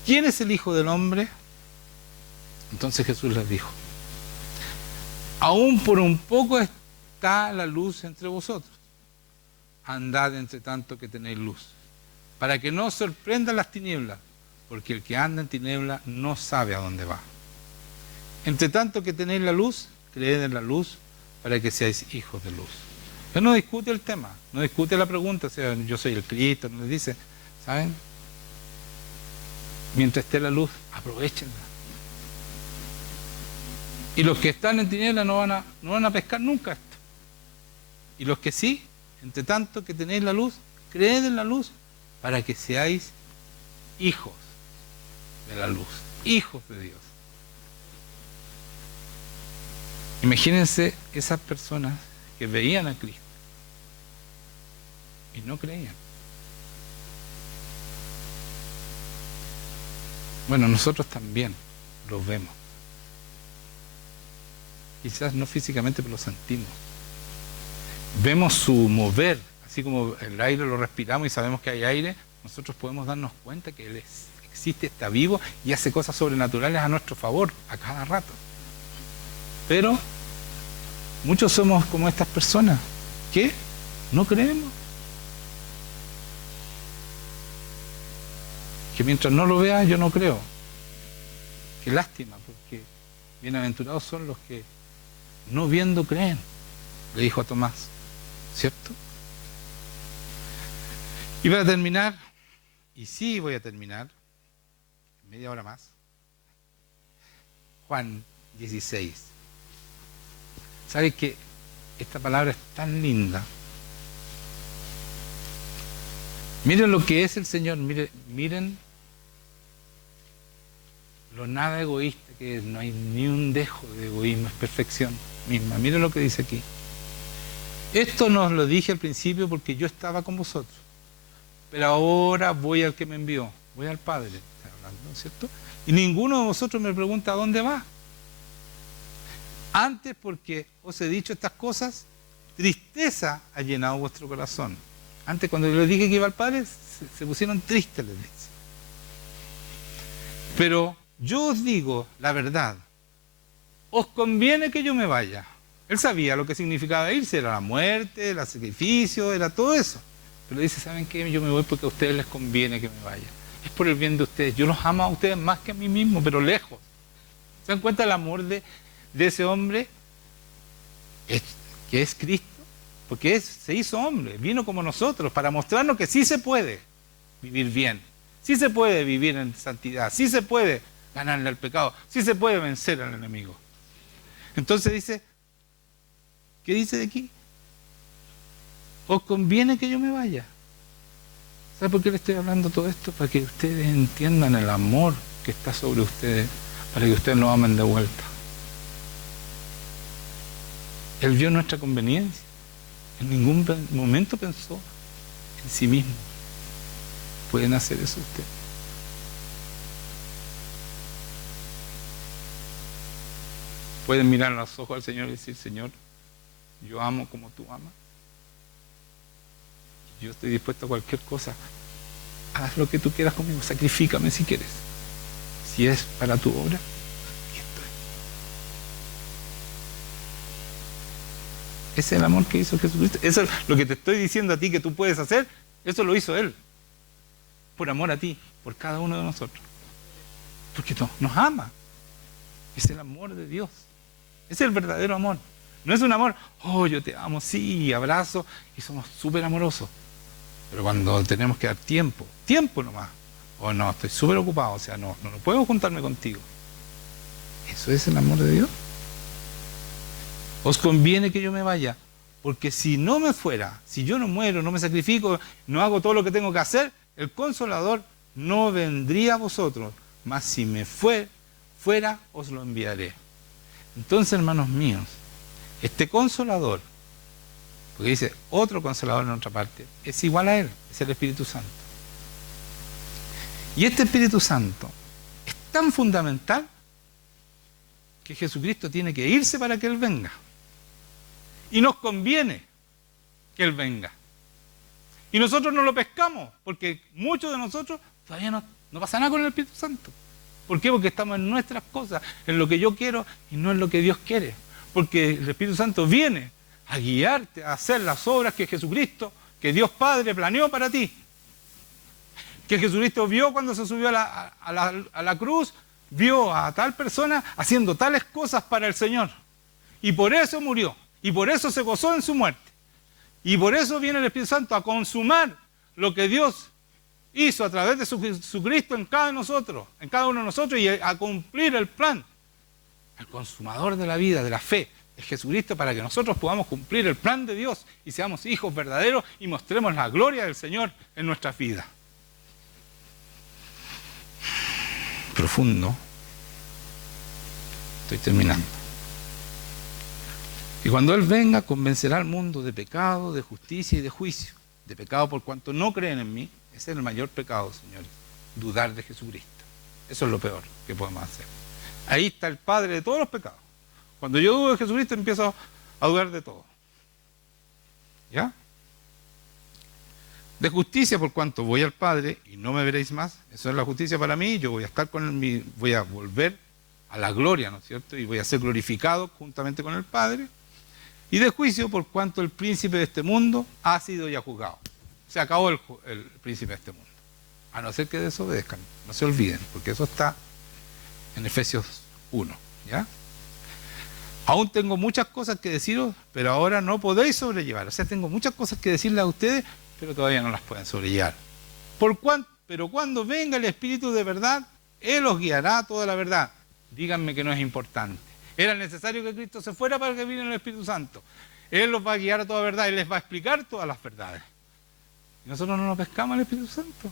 ¿Quién es el Hijo del Hombre? Entonces Jesús les dijo, aún por un poco está la luz entre vosotros. Andad entre tanto que tenéis luz, para que no os sorprendan las tinieblas, porque el que anda en tinieblas no sabe a dónde va. Entre tanto que tenéis la luz, creed en la luz, para que seáis hijos de luz. Él no discute el tema, no discute la pregunta, o sea, yo soy el Cristo, nos dice, ¿saben? Mientras esté la luz, aprovechenla. Y los que están en tinieblas no van a pescar nunca esto. Y los que sí, entre tanto que tenéis la luz, creed en la luz, para que seáis hijos de la luz, hijos de Dios. Imagínense esas personas que veían a Cristo y no creían. Bueno, nosotros también los vemos. Quizás no físicamente, pero lo sentimos. Vemos su mover, así como el aire lo respiramos y sabemos que hay aire, nosotros podemos darnos cuenta que Él existe, está vivo y hace cosas sobrenaturales a nuestro favor a cada rato. Pero muchos somos como estas personas que no creemos. Que mientras no lo vea, yo no creo. Qué lástima, porque bienaventurados son los que no viendo creen, le dijo a Tomás, ¿cierto? Y para terminar, y sí voy a terminar, media hora más, Juan 16. ¿Sabes que esta palabra es tan linda? Miren lo que es el Señor, miren lo nada egoísta que es, no hay ni un dejo de egoísmo, es perfección misma. Miren lo que dice aquí. Esto nos lo dije al principio porque yo estaba con vosotros. pero ahora voy al que me envió, voy al Padre, está hablando, ¿cierto? Y ninguno de vosotros me pregunta a dónde va. Antes, porque os he dicho estas cosas, tristeza ha llenado vuestro corazón. Antes, cuando yo les dije que iba al Padre, se pusieron tristes, les dice. Pero yo os digo la verdad, os conviene que yo me vaya. Él sabía lo que significaba irse, era la muerte, el sacrificio, era todo eso. Pero dice, ¿saben qué? Yo me voy porque a ustedes les conviene que me vaya. Es por el bien de ustedes. Yo los amo a ustedes más que a mí mismo, pero lejos. ¿Se dan cuenta el amor de ese hombre? Que es Cristo. Porque se hizo hombre, vino como nosotros para mostrarnos que sí se puede vivir bien. Sí se puede vivir en santidad. Sí se puede ganarle al pecado. Sí se puede vencer al enemigo. Entonces dice, ¿qué dice de aquí? Os conviene que yo me vaya. ¿Sabe por qué le estoy hablando todo esto? Para que ustedes entiendan el amor que está sobre ustedes, para que ustedes lo amen de vuelta. Él vio nuestra conveniencia. En ningún momento pensó en sí mismo. ¿Pueden hacer eso ustedes? Pueden mirar a los ojos al Señor y decir, Señor, yo amo como tú amas. Yo estoy dispuesto a cualquier cosa. Haz lo que tú quieras conmigo, sacrifícame si quieres. Si es para tu obra, aquí estoy. Ese es el amor que hizo Jesucristo. Eso es lo que te estoy diciendo a ti que tú puedes hacer. Eso lo hizo Él. Por amor a ti, por cada uno de nosotros. Porque nos ama. Es el amor de Dios. Es el verdadero amor. No es un amor, oh, yo te amo, sí, abrazo, y somos súper amorosos. Pero cuando tenemos que dar tiempo nomás, oh no, estoy súper ocupado, o sea, no puedo juntarme contigo. ¿Eso es el amor de Dios? Os conviene que yo me vaya, porque si no me fuera, si yo no muero, no me sacrifico, no hago todo lo que tengo que hacer, el Consolador no vendría a vosotros, mas si me fuera, os lo enviaré. Entonces, hermanos míos, este Consolador, porque dice otro Consolador en otra parte, es igual a Él, es el Espíritu Santo. Y este Espíritu Santo es tan fundamental que Jesucristo tiene que irse para que Él venga. Y nos conviene que Él venga. Y nosotros no lo pescamos, porque muchos de nosotros todavía no pasa nada con el Espíritu Santo. ¿Por qué? Porque estamos en nuestras cosas, en lo que yo quiero y no en lo que Dios quiere. Porque el Espíritu Santo viene a guiarte a hacer las obras que Jesucristo, que Dios Padre planeó para ti. Que Jesucristo vio cuando se subió a la cruz, vio a tal persona haciendo tales cosas para el Señor. Y por eso murió. Y por eso se gozó en su muerte. Y por eso viene el Espíritu Santo a consumar lo que Dios hizo a través de su Cristo en cada uno de nosotros y a cumplir el plan. El consumador de la vida, de la fe, es Jesucristo para que nosotros podamos cumplir el plan de Dios y seamos hijos verdaderos y mostremos la gloria del Señor en nuestras vidas. Profundo. Estoy terminando. Y cuando Él venga, convencerá al mundo de pecado, de justicia y de juicio. De pecado por cuanto no creen en mí. Ese es el mayor pecado, señores. Dudar de Jesucristo. Eso es lo peor que podemos hacer. Ahí está el padre de todos los pecados. Cuando yo dudo de Jesucristo, empiezo a dudar de todo. ¿Ya? De justicia por cuanto voy al Padre y no me veréis más. Eso es la justicia para mí. Yo voy a estar voy a volver a la gloria, ¿no es cierto? Y voy a ser glorificado juntamente con el Padre. Y de juicio por cuanto el príncipe de este mundo ha sido ya juzgado. Se acabó el príncipe de este mundo. A no ser que desobedezcan. No se olviden, porque eso está en Efesios 1. ¿Ya? Aún tengo muchas cosas que deciros, pero ahora no podéis sobrellevar. O sea, tengo muchas cosas que decirles a ustedes, pero todavía no las pueden sobrellevar. Pero cuando venga el Espíritu de verdad, Él os guiará a toda la verdad. Díganme que no es importante. Era necesario que Cristo se fuera para que viniera el Espíritu Santo. Él los va a guiar a toda verdad, Él les va a explicar todas las verdades. Y nosotros no nos pescamos al Espíritu Santo.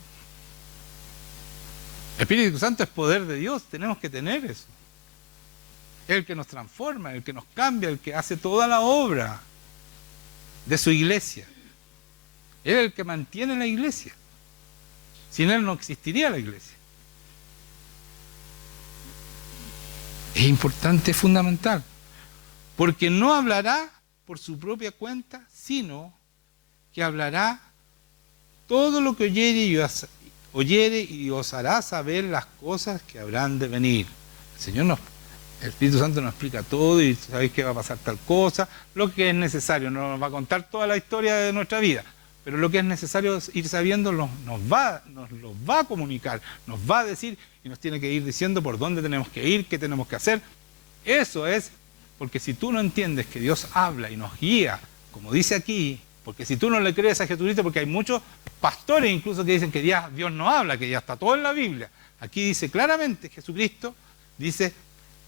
El Espíritu Santo es poder de Dios, tenemos que tener eso. El que nos transforma, el que nos cambia, el que hace toda la obra de su iglesia. Él es el que mantiene la iglesia. Sin Él no existiría la iglesia. Es importante, es fundamental. Porque no hablará por su propia cuenta, sino que hablará todo lo que oyere y os hará saber las cosas que habrán de venir. El Espíritu Santo nos explica todo y sabéis que va a pasar tal cosa, lo que es necesario, no nos va a contar toda la historia de nuestra vida, pero lo que es necesario ir sabiendo nos lo va a comunicar, nos va a decir y nos tiene que ir diciendo por dónde tenemos que ir, qué tenemos que hacer. Eso es porque si tú no entiendes que Dios habla y nos guía, como dice aquí, porque si tú no le crees a Jesucristo, porque hay muchos pastores incluso que dicen que Dios no habla, que ya está todo en la Biblia. Aquí dice claramente, Jesucristo dice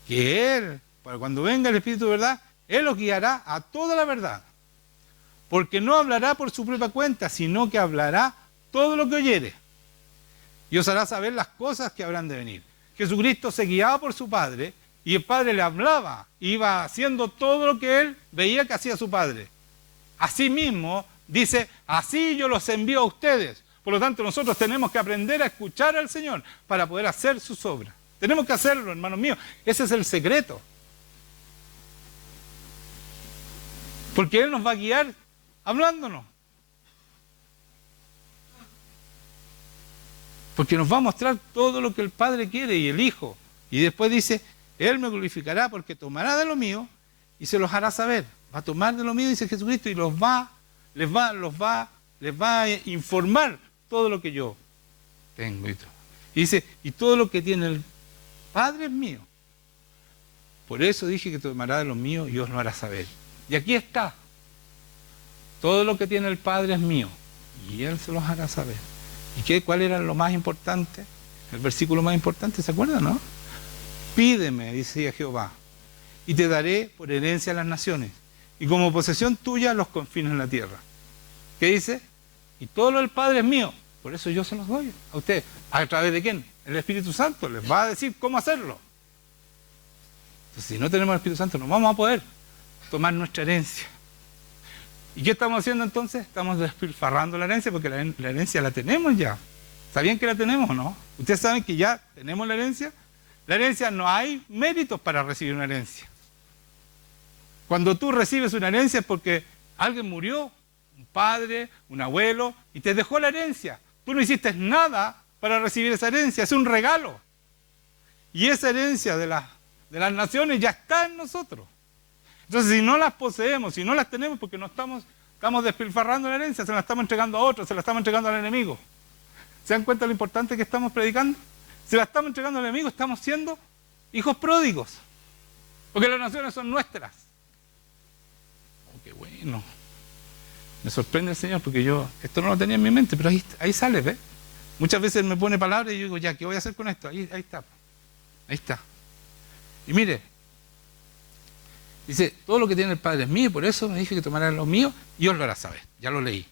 que Él, para cuando venga el Espíritu de verdad, Él os guiará a toda la verdad. Porque no hablará por su propia cuenta, sino que hablará todo lo que oyere. Y os hará saber las cosas que habrán de venir. Jesucristo se guiaba por su Padre, y el Padre le hablaba, iba haciendo todo lo que Él veía que hacía su Padre. Asimismo, dice, así yo los envío a ustedes. Por lo tanto, nosotros tenemos que aprender a escuchar al Señor para poder hacer sus obras. Tenemos que hacerlo, hermanos míos. Ese es el secreto. Porque Él nos va a guiar hablándonos. Porque nos va a mostrar todo lo que el Padre quiere y el Hijo. Y después dice, Él me glorificará porque tomará de lo mío y se los hará saber. Va a tomar de lo mío, dice Jesucristo, y les va a informar todo lo que yo tengo. Y dice, y todo lo que tiene el Padre es mío. Por eso dije que tomará de lo mío y os lo hará saber. Y aquí está. Todo lo que tiene el Padre es mío. Y Él se los hará saber. ¿Y cuál era lo más importante? El versículo más importante, ¿se acuerdan, no? Pídeme, dice Jehová, y te daré por herencia a las naciones, y como posesión tuya los confines de la tierra. ¿Qué dice? Y todo lo del Padre es mío, por eso yo se los doy a ustedes. ¿A través de quién? El Espíritu Santo les va a decir cómo hacerlo. Entonces, si no tenemos el Espíritu Santo, no vamos a poder tomar nuestra herencia. ¿Y qué estamos haciendo entonces? Estamos despilfarrando la herencia, porque la herencia la tenemos ya. ¿Sabían que la tenemos o no? ¿Ustedes saben que ya tenemos la herencia? La herencia, no hay méritos para recibir una herencia. Cuando tú recibes una herencia es porque alguien murió, un padre, un abuelo, y te dejó la herencia. Tú no hiciste nada para recibir esa herencia, es un regalo. Y esa herencia de las naciones ya está en nosotros. Entonces, si no las poseemos, si no las tenemos, porque no estamos despilfarrando la herencia, se la estamos entregando a otros, se la estamos entregando al enemigo. ¿Se dan cuenta de lo importante que estamos predicando? Si la estamos entregando al enemigo, estamos siendo hijos pródigos. Porque las naciones son nuestras. Oh, qué bueno. Me sorprende el Señor porque yo esto no lo tenía en mi mente, pero ahí sale, ¿ves? Muchas veces me pone palabras y yo digo, ya, ¿qué voy a hacer con esto? Ahí está. Ahí está. Y mire, dice, todo lo que tiene el Padre es mío, por eso me dije que tomará lo mío y os lo hará saber. Ya lo leí.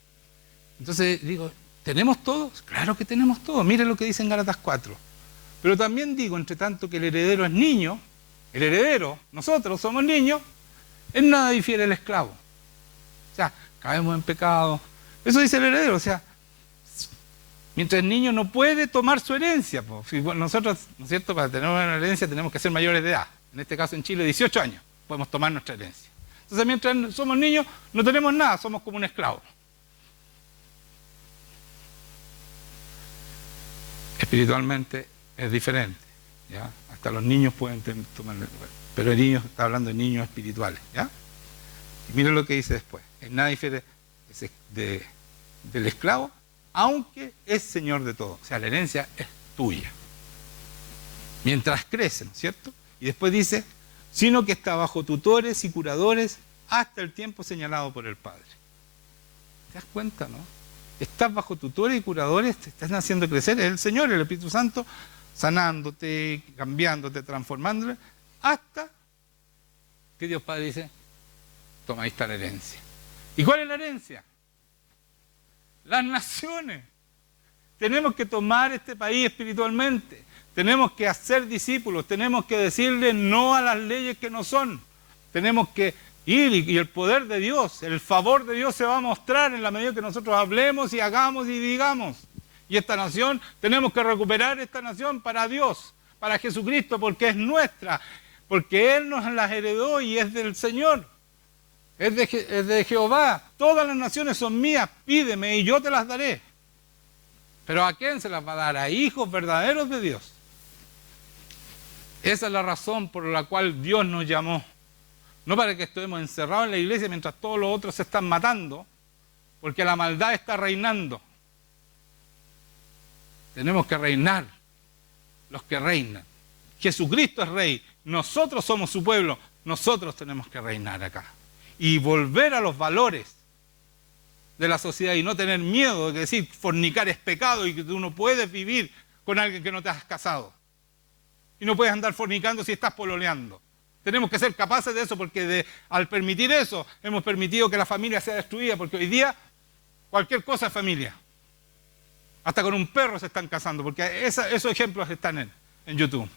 Entonces digo, ¿tenemos todos? Claro que tenemos todo. Mire lo que dice en Gálatas 4. Pero también digo, entre tanto que el heredero es niño, el heredero, nosotros somos niños, en nada difiere el esclavo. O sea, caemos en pecado. Eso dice el heredero. O sea, mientras el niño no puede tomar su herencia. Nosotros, ¿no es cierto?, para tener una herencia tenemos que ser mayores de edad. En este caso en Chile, 18 años, podemos tomar nuestra herencia. Entonces, mientras somos niños, no tenemos nada, somos como un esclavo. Espiritualmente es diferente, ¿ya? Hasta los niños pueden tomar, pero el niño está hablando de niños espirituales, ¿ya? Y miren lo que dice después. En nada difiere del esclavo, aunque es señor de todo. O sea, la herencia es tuya. Mientras crece, ¿no es cierto? Y después dice, sino que está bajo tutores y curadores hasta el tiempo señalado por el Padre. ¿Te das cuenta, no? Estás bajo tutores y curadores, te están haciendo crecer. Es el Señor, el Espíritu Santo, sanándote, cambiándote, transformándote, hasta que Dios Padre dice, toma, ahí está la herencia. ¿Y cuál es la herencia? Las naciones. Tenemos que tomar este país espiritualmente. Tenemos que hacer discípulos. Tenemos que decirle no a las leyes que no son. Tenemos que ir y el poder de Dios, el favor de Dios se va a mostrar en la medida que nosotros hablemos y hagamos y digamos. Y esta nación, tenemos que recuperar esta nación para Dios, para Jesucristo, porque es nuestra, porque Él nos las heredó y es del Señor, es de Jehová. Todas las naciones son mías, pídeme y yo te las daré. Pero ¿a quién se las va a dar? A hijos verdaderos de Dios. Esa es la razón por la cual Dios nos llamó. No para que estemos encerrados en la iglesia mientras todos los otros se están matando, porque la maldad está reinando. Tenemos que reinar, los que reinan. Jesucristo es rey, nosotros somos su pueblo, nosotros tenemos que reinar acá. Y volver a los valores de la sociedad y no tener miedo de decir fornicar es pecado y que tú no puedes vivir con alguien que no te has casado. Y no puedes andar fornicando si estás pololeando. Tenemos que ser capaces de eso, porque al permitir eso, hemos permitido que la familia sea destruida, porque hoy día cualquier cosa es familia. Hasta con un perro se están casando, porque esos ejemplos están en YouTube.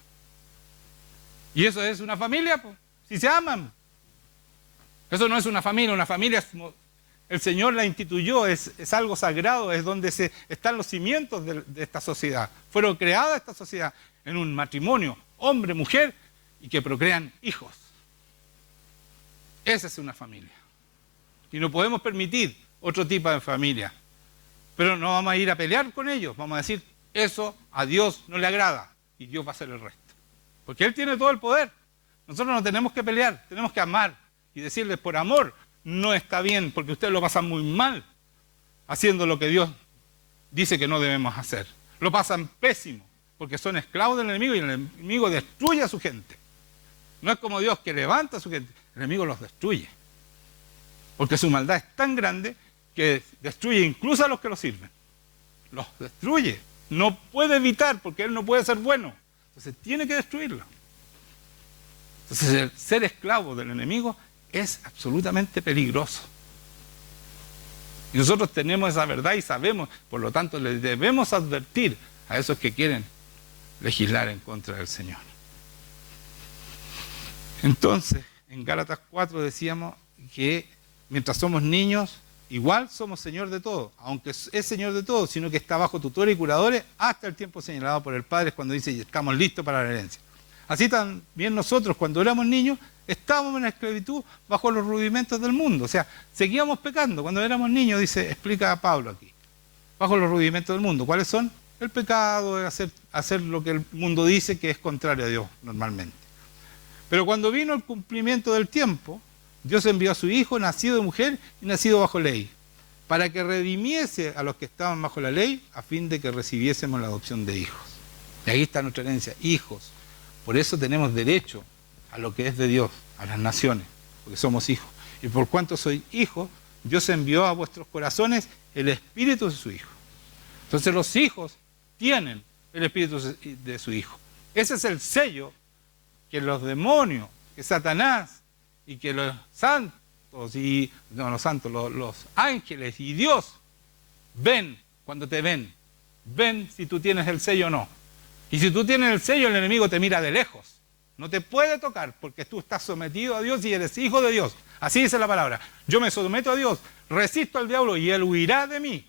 ¿Y eso es una familia? Pues, si se aman. Eso no es una familia es, el Señor la instituyó, es algo sagrado, es donde están los cimientos de esta sociedad. Fueron creadas esta sociedad en un matrimonio, hombre, mujer, y que procrean hijos. Esa es una familia. Y no podemos permitir otro tipo de familia. Pero no vamos a ir a pelear con ellos, vamos a decir, eso a Dios no le agrada, y Dios va a hacer el resto. Porque Él tiene todo el poder. Nosotros no tenemos que pelear, tenemos que amar y decirles por amor, no está bien, porque ustedes lo pasan muy mal haciendo lo que Dios dice que no debemos hacer. Lo pasan pésimo, porque son esclavos del enemigo y el enemigo destruye a su gente. No es como Dios que levanta a su gente, el enemigo los destruye. Porque su maldad es tan grande que destruye incluso a los que lo sirven. Los destruye. No puede evitar, porque Él no puede ser bueno. Entonces tiene que destruirlo. Entonces el ser esclavo del enemigo es absolutamente peligroso. Y nosotros tenemos esa verdad y sabemos, por lo tanto le debemos advertir a esos que quieren legislar en contra del Señor. Entonces, en Gálatas 4 decíamos que mientras somos niños, igual somos Señor de todo, aunque es Señor de todo, sino que está bajo tutores y curadores hasta el tiempo señalado por el Padre, cuando dice, estamos listos para la herencia. Así también nosotros, cuando éramos niños, estábamos en la esclavitud bajo los rudimentos del mundo. O sea, seguíamos pecando. Cuando éramos niños, explica Pablo aquí, bajo los rudimentos del mundo. ¿Cuáles son? El pecado, hacer lo que el mundo dice que es contrario a Dios normalmente. Pero cuando vino el cumplimiento del tiempo, Dios envió a su Hijo, nacido de mujer y nacido bajo ley, para que redimiese a los que estaban bajo la ley, a fin de que recibiésemos la adopción de hijos. Y ahí está nuestra herencia, hijos. Por eso tenemos derecho a lo que es de Dios, a las naciones, porque somos hijos. Y por cuanto soy hijo, Dios envió a vuestros corazones el espíritu de su Hijo. Entonces los hijos tienen el espíritu de su Hijo. Ese es el sello que los demonios, que Satanás y que los santos, los ángeles y Dios ven cuando te ven. Ven si tú tienes el sello o no. Y si tú tienes el sello, el enemigo te mira de lejos. No te puede tocar porque tú estás sometido a Dios y eres hijo de Dios. Así dice la palabra. Yo me someto a Dios, resisto al diablo y él huirá de mí.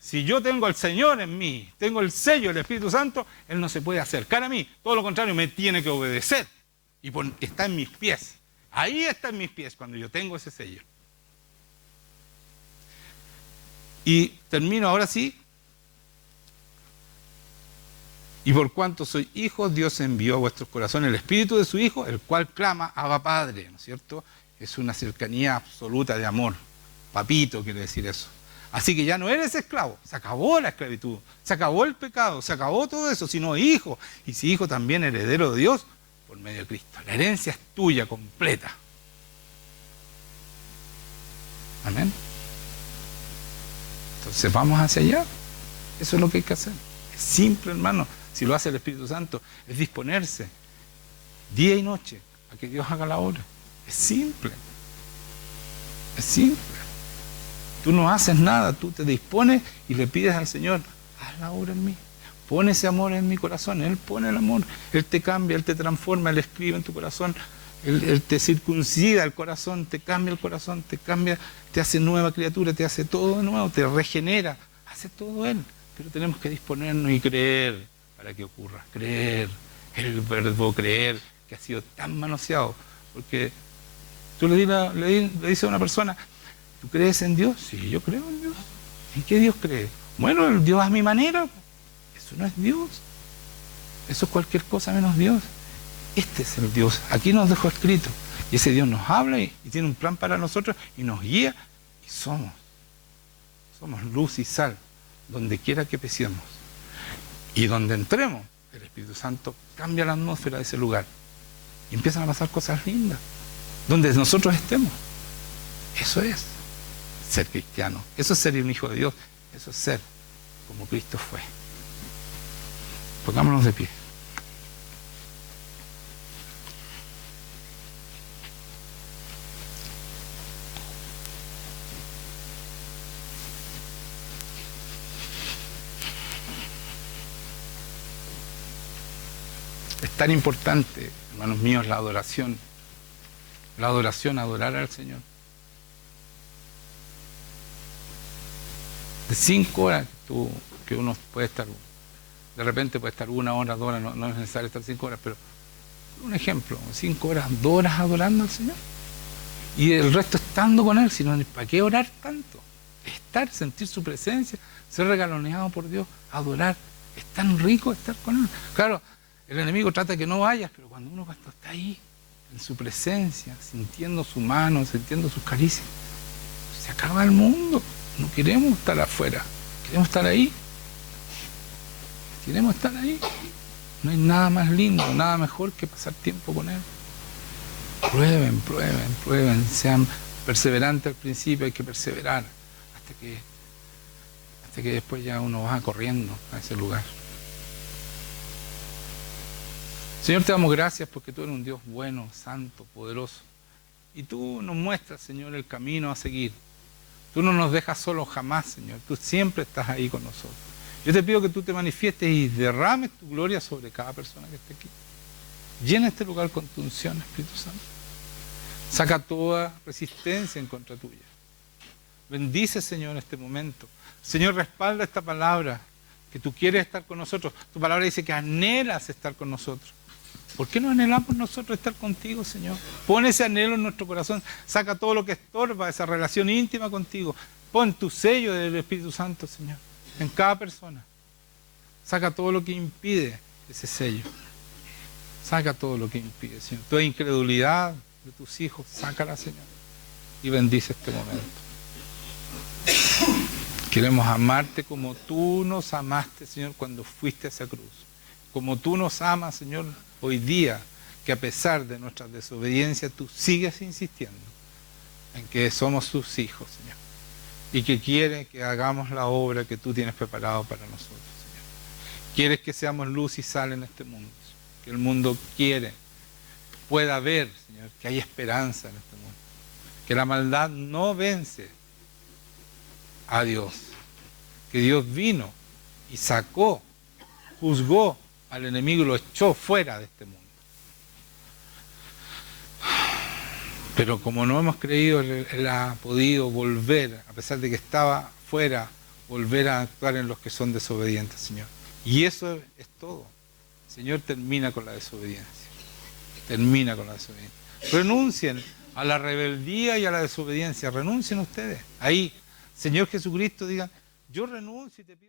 Si yo tengo al Señor en mí, tengo el sello del Espíritu Santo, Él no se puede acercar a mí. Todo lo contrario, me tiene que obedecer. Y está en mis pies. Ahí está en mis pies cuando yo tengo ese sello. Y termino ahora sí. Y por cuanto soy hijo, Dios envió a vuestros corazones el Espíritu de su Hijo, el cual clama, Abba Padre, ¿no es cierto? Es una cercanía absoluta de amor. Papito quiere decir eso. Así que ya no eres esclavo, se acabó la esclavitud, se acabó el pecado, se acabó todo eso, sino hijo. Y si hijo también heredero de Dios, por medio de Cristo. La herencia es tuya completa. Amén. Entonces vamos hacia allá. Eso es lo que hay que hacer. Es simple, hermano. Si lo hace el Espíritu Santo, es disponerse día y noche a que Dios haga la obra. Es simple. Es simple. Tú no haces nada, tú te dispones y le pides al Señor, haz la obra en mí. Pon ese amor en mi corazón. Él pone el amor. Él te cambia, Él te transforma, Él escribe en tu corazón. Él te circuncida el corazón, te cambia el corazón, te cambia, te hace nueva criatura, te hace todo de nuevo, te regenera. Hace todo Él. pero tenemos que disponernos y creer para que ocurra. Creer, el verbo creer, que ha sido tan manoseado. Porque tú le dices a una persona, ¿tú crees en Dios? Sí, yo creo en Dios. ¿En qué Dios cree? Bueno, el Dios a mi manera. Eso no es Dios. Eso es cualquier cosa menos Dios. Este es el Dios. Aquí nos dejó escrito. Y ese Dios nos habla y tiene un plan para nosotros y nos guía. Y somos luz y sal, donde quiera que pisemos. Y donde entremos, el Espíritu Santo cambia la atmósfera de ese lugar. Y empiezan a pasar cosas lindas. Donde nosotros estemos. Eso es ser cristiano. Eso es ser un hijo de Dios. Eso es ser como Cristo fue. Pongámonos de pie. Es tan importante, hermanos míos, la adoración. La adoración, adorar al Señor. De 5 horas que uno puede estar, de repente puede estar 1 hora, 2 horas, no es necesario estar 5 horas, pero un ejemplo, 5 horas, 2 horas adorando al Señor. Y el resto estando con Él, sino ¿para qué orar tanto? Estar, sentir su presencia, ser regaloneado por Dios, adorar. Es tan rico estar con Él. Claro, el enemigo trata que no vayas, pero cuando uno está ahí, en su presencia, sintiendo su mano, sintiendo sus caricias, se acaba el mundo. No queremos estar afuera, queremos estar ahí. Queremos estar ahí. No hay nada más lindo, nada mejor que pasar tiempo con Él. Prueben, sean perseverantes al principio, hay que perseverar hasta que después ya uno va corriendo a ese lugar. Señor, te damos gracias porque tú eres un Dios bueno, santo, poderoso. Y tú nos muestras, Señor, el camino a seguir. Tú no nos dejas solos jamás, Señor. Tú siempre estás ahí con nosotros. Yo te pido que tú te manifiestes y derrames tu gloria sobre cada persona que esté aquí. Llena este lugar con tu unción, Espíritu Santo. Saca toda resistencia en contra tuya. Bendice, Señor, este momento. Señor, respalda esta palabra, que tú quieres estar con nosotros. Tu palabra dice que anhelas estar con nosotros. ¿Por qué no anhelamos nosotros estar contigo, Señor? Pon ese anhelo en nuestro corazón. Saca todo lo que estorba esa relación íntima contigo. Pon tu sello del Espíritu Santo, Señor, en cada persona. Saca todo lo que impide ese sello. Saca todo lo que impide, Señor. Toda incredulidad de tus hijos, sácala, Señor. Y bendice este momento. Queremos amarte como tú nos amaste, Señor, cuando fuiste a esa cruz. Como tú nos amas, Señor, hoy día, que a pesar de nuestra desobediencia, tú sigues insistiendo en que somos tus hijos, Señor. Y que quieres que hagamos la obra que tú tienes preparado para nosotros, Señor. Quieres que seamos luz y sal en este mundo. Que el mundo pueda ver, Señor, que hay esperanza en este mundo. Que la maldad no vence a Dios. Que Dios vino y sacó, juzgó al enemigo y lo echó fuera de este mundo. Pero como no hemos creído, Él ha podido volver, a pesar de que estaba fuera, volver a actuar en los que son desobedientes, Señor. Y eso es todo. Señor, termina con la desobediencia. Termina con la desobediencia. Renuncien a la rebeldía y a la desobediencia. Renuncien ustedes. Ahí, Señor Jesucristo, digan, yo renuncio y te pido...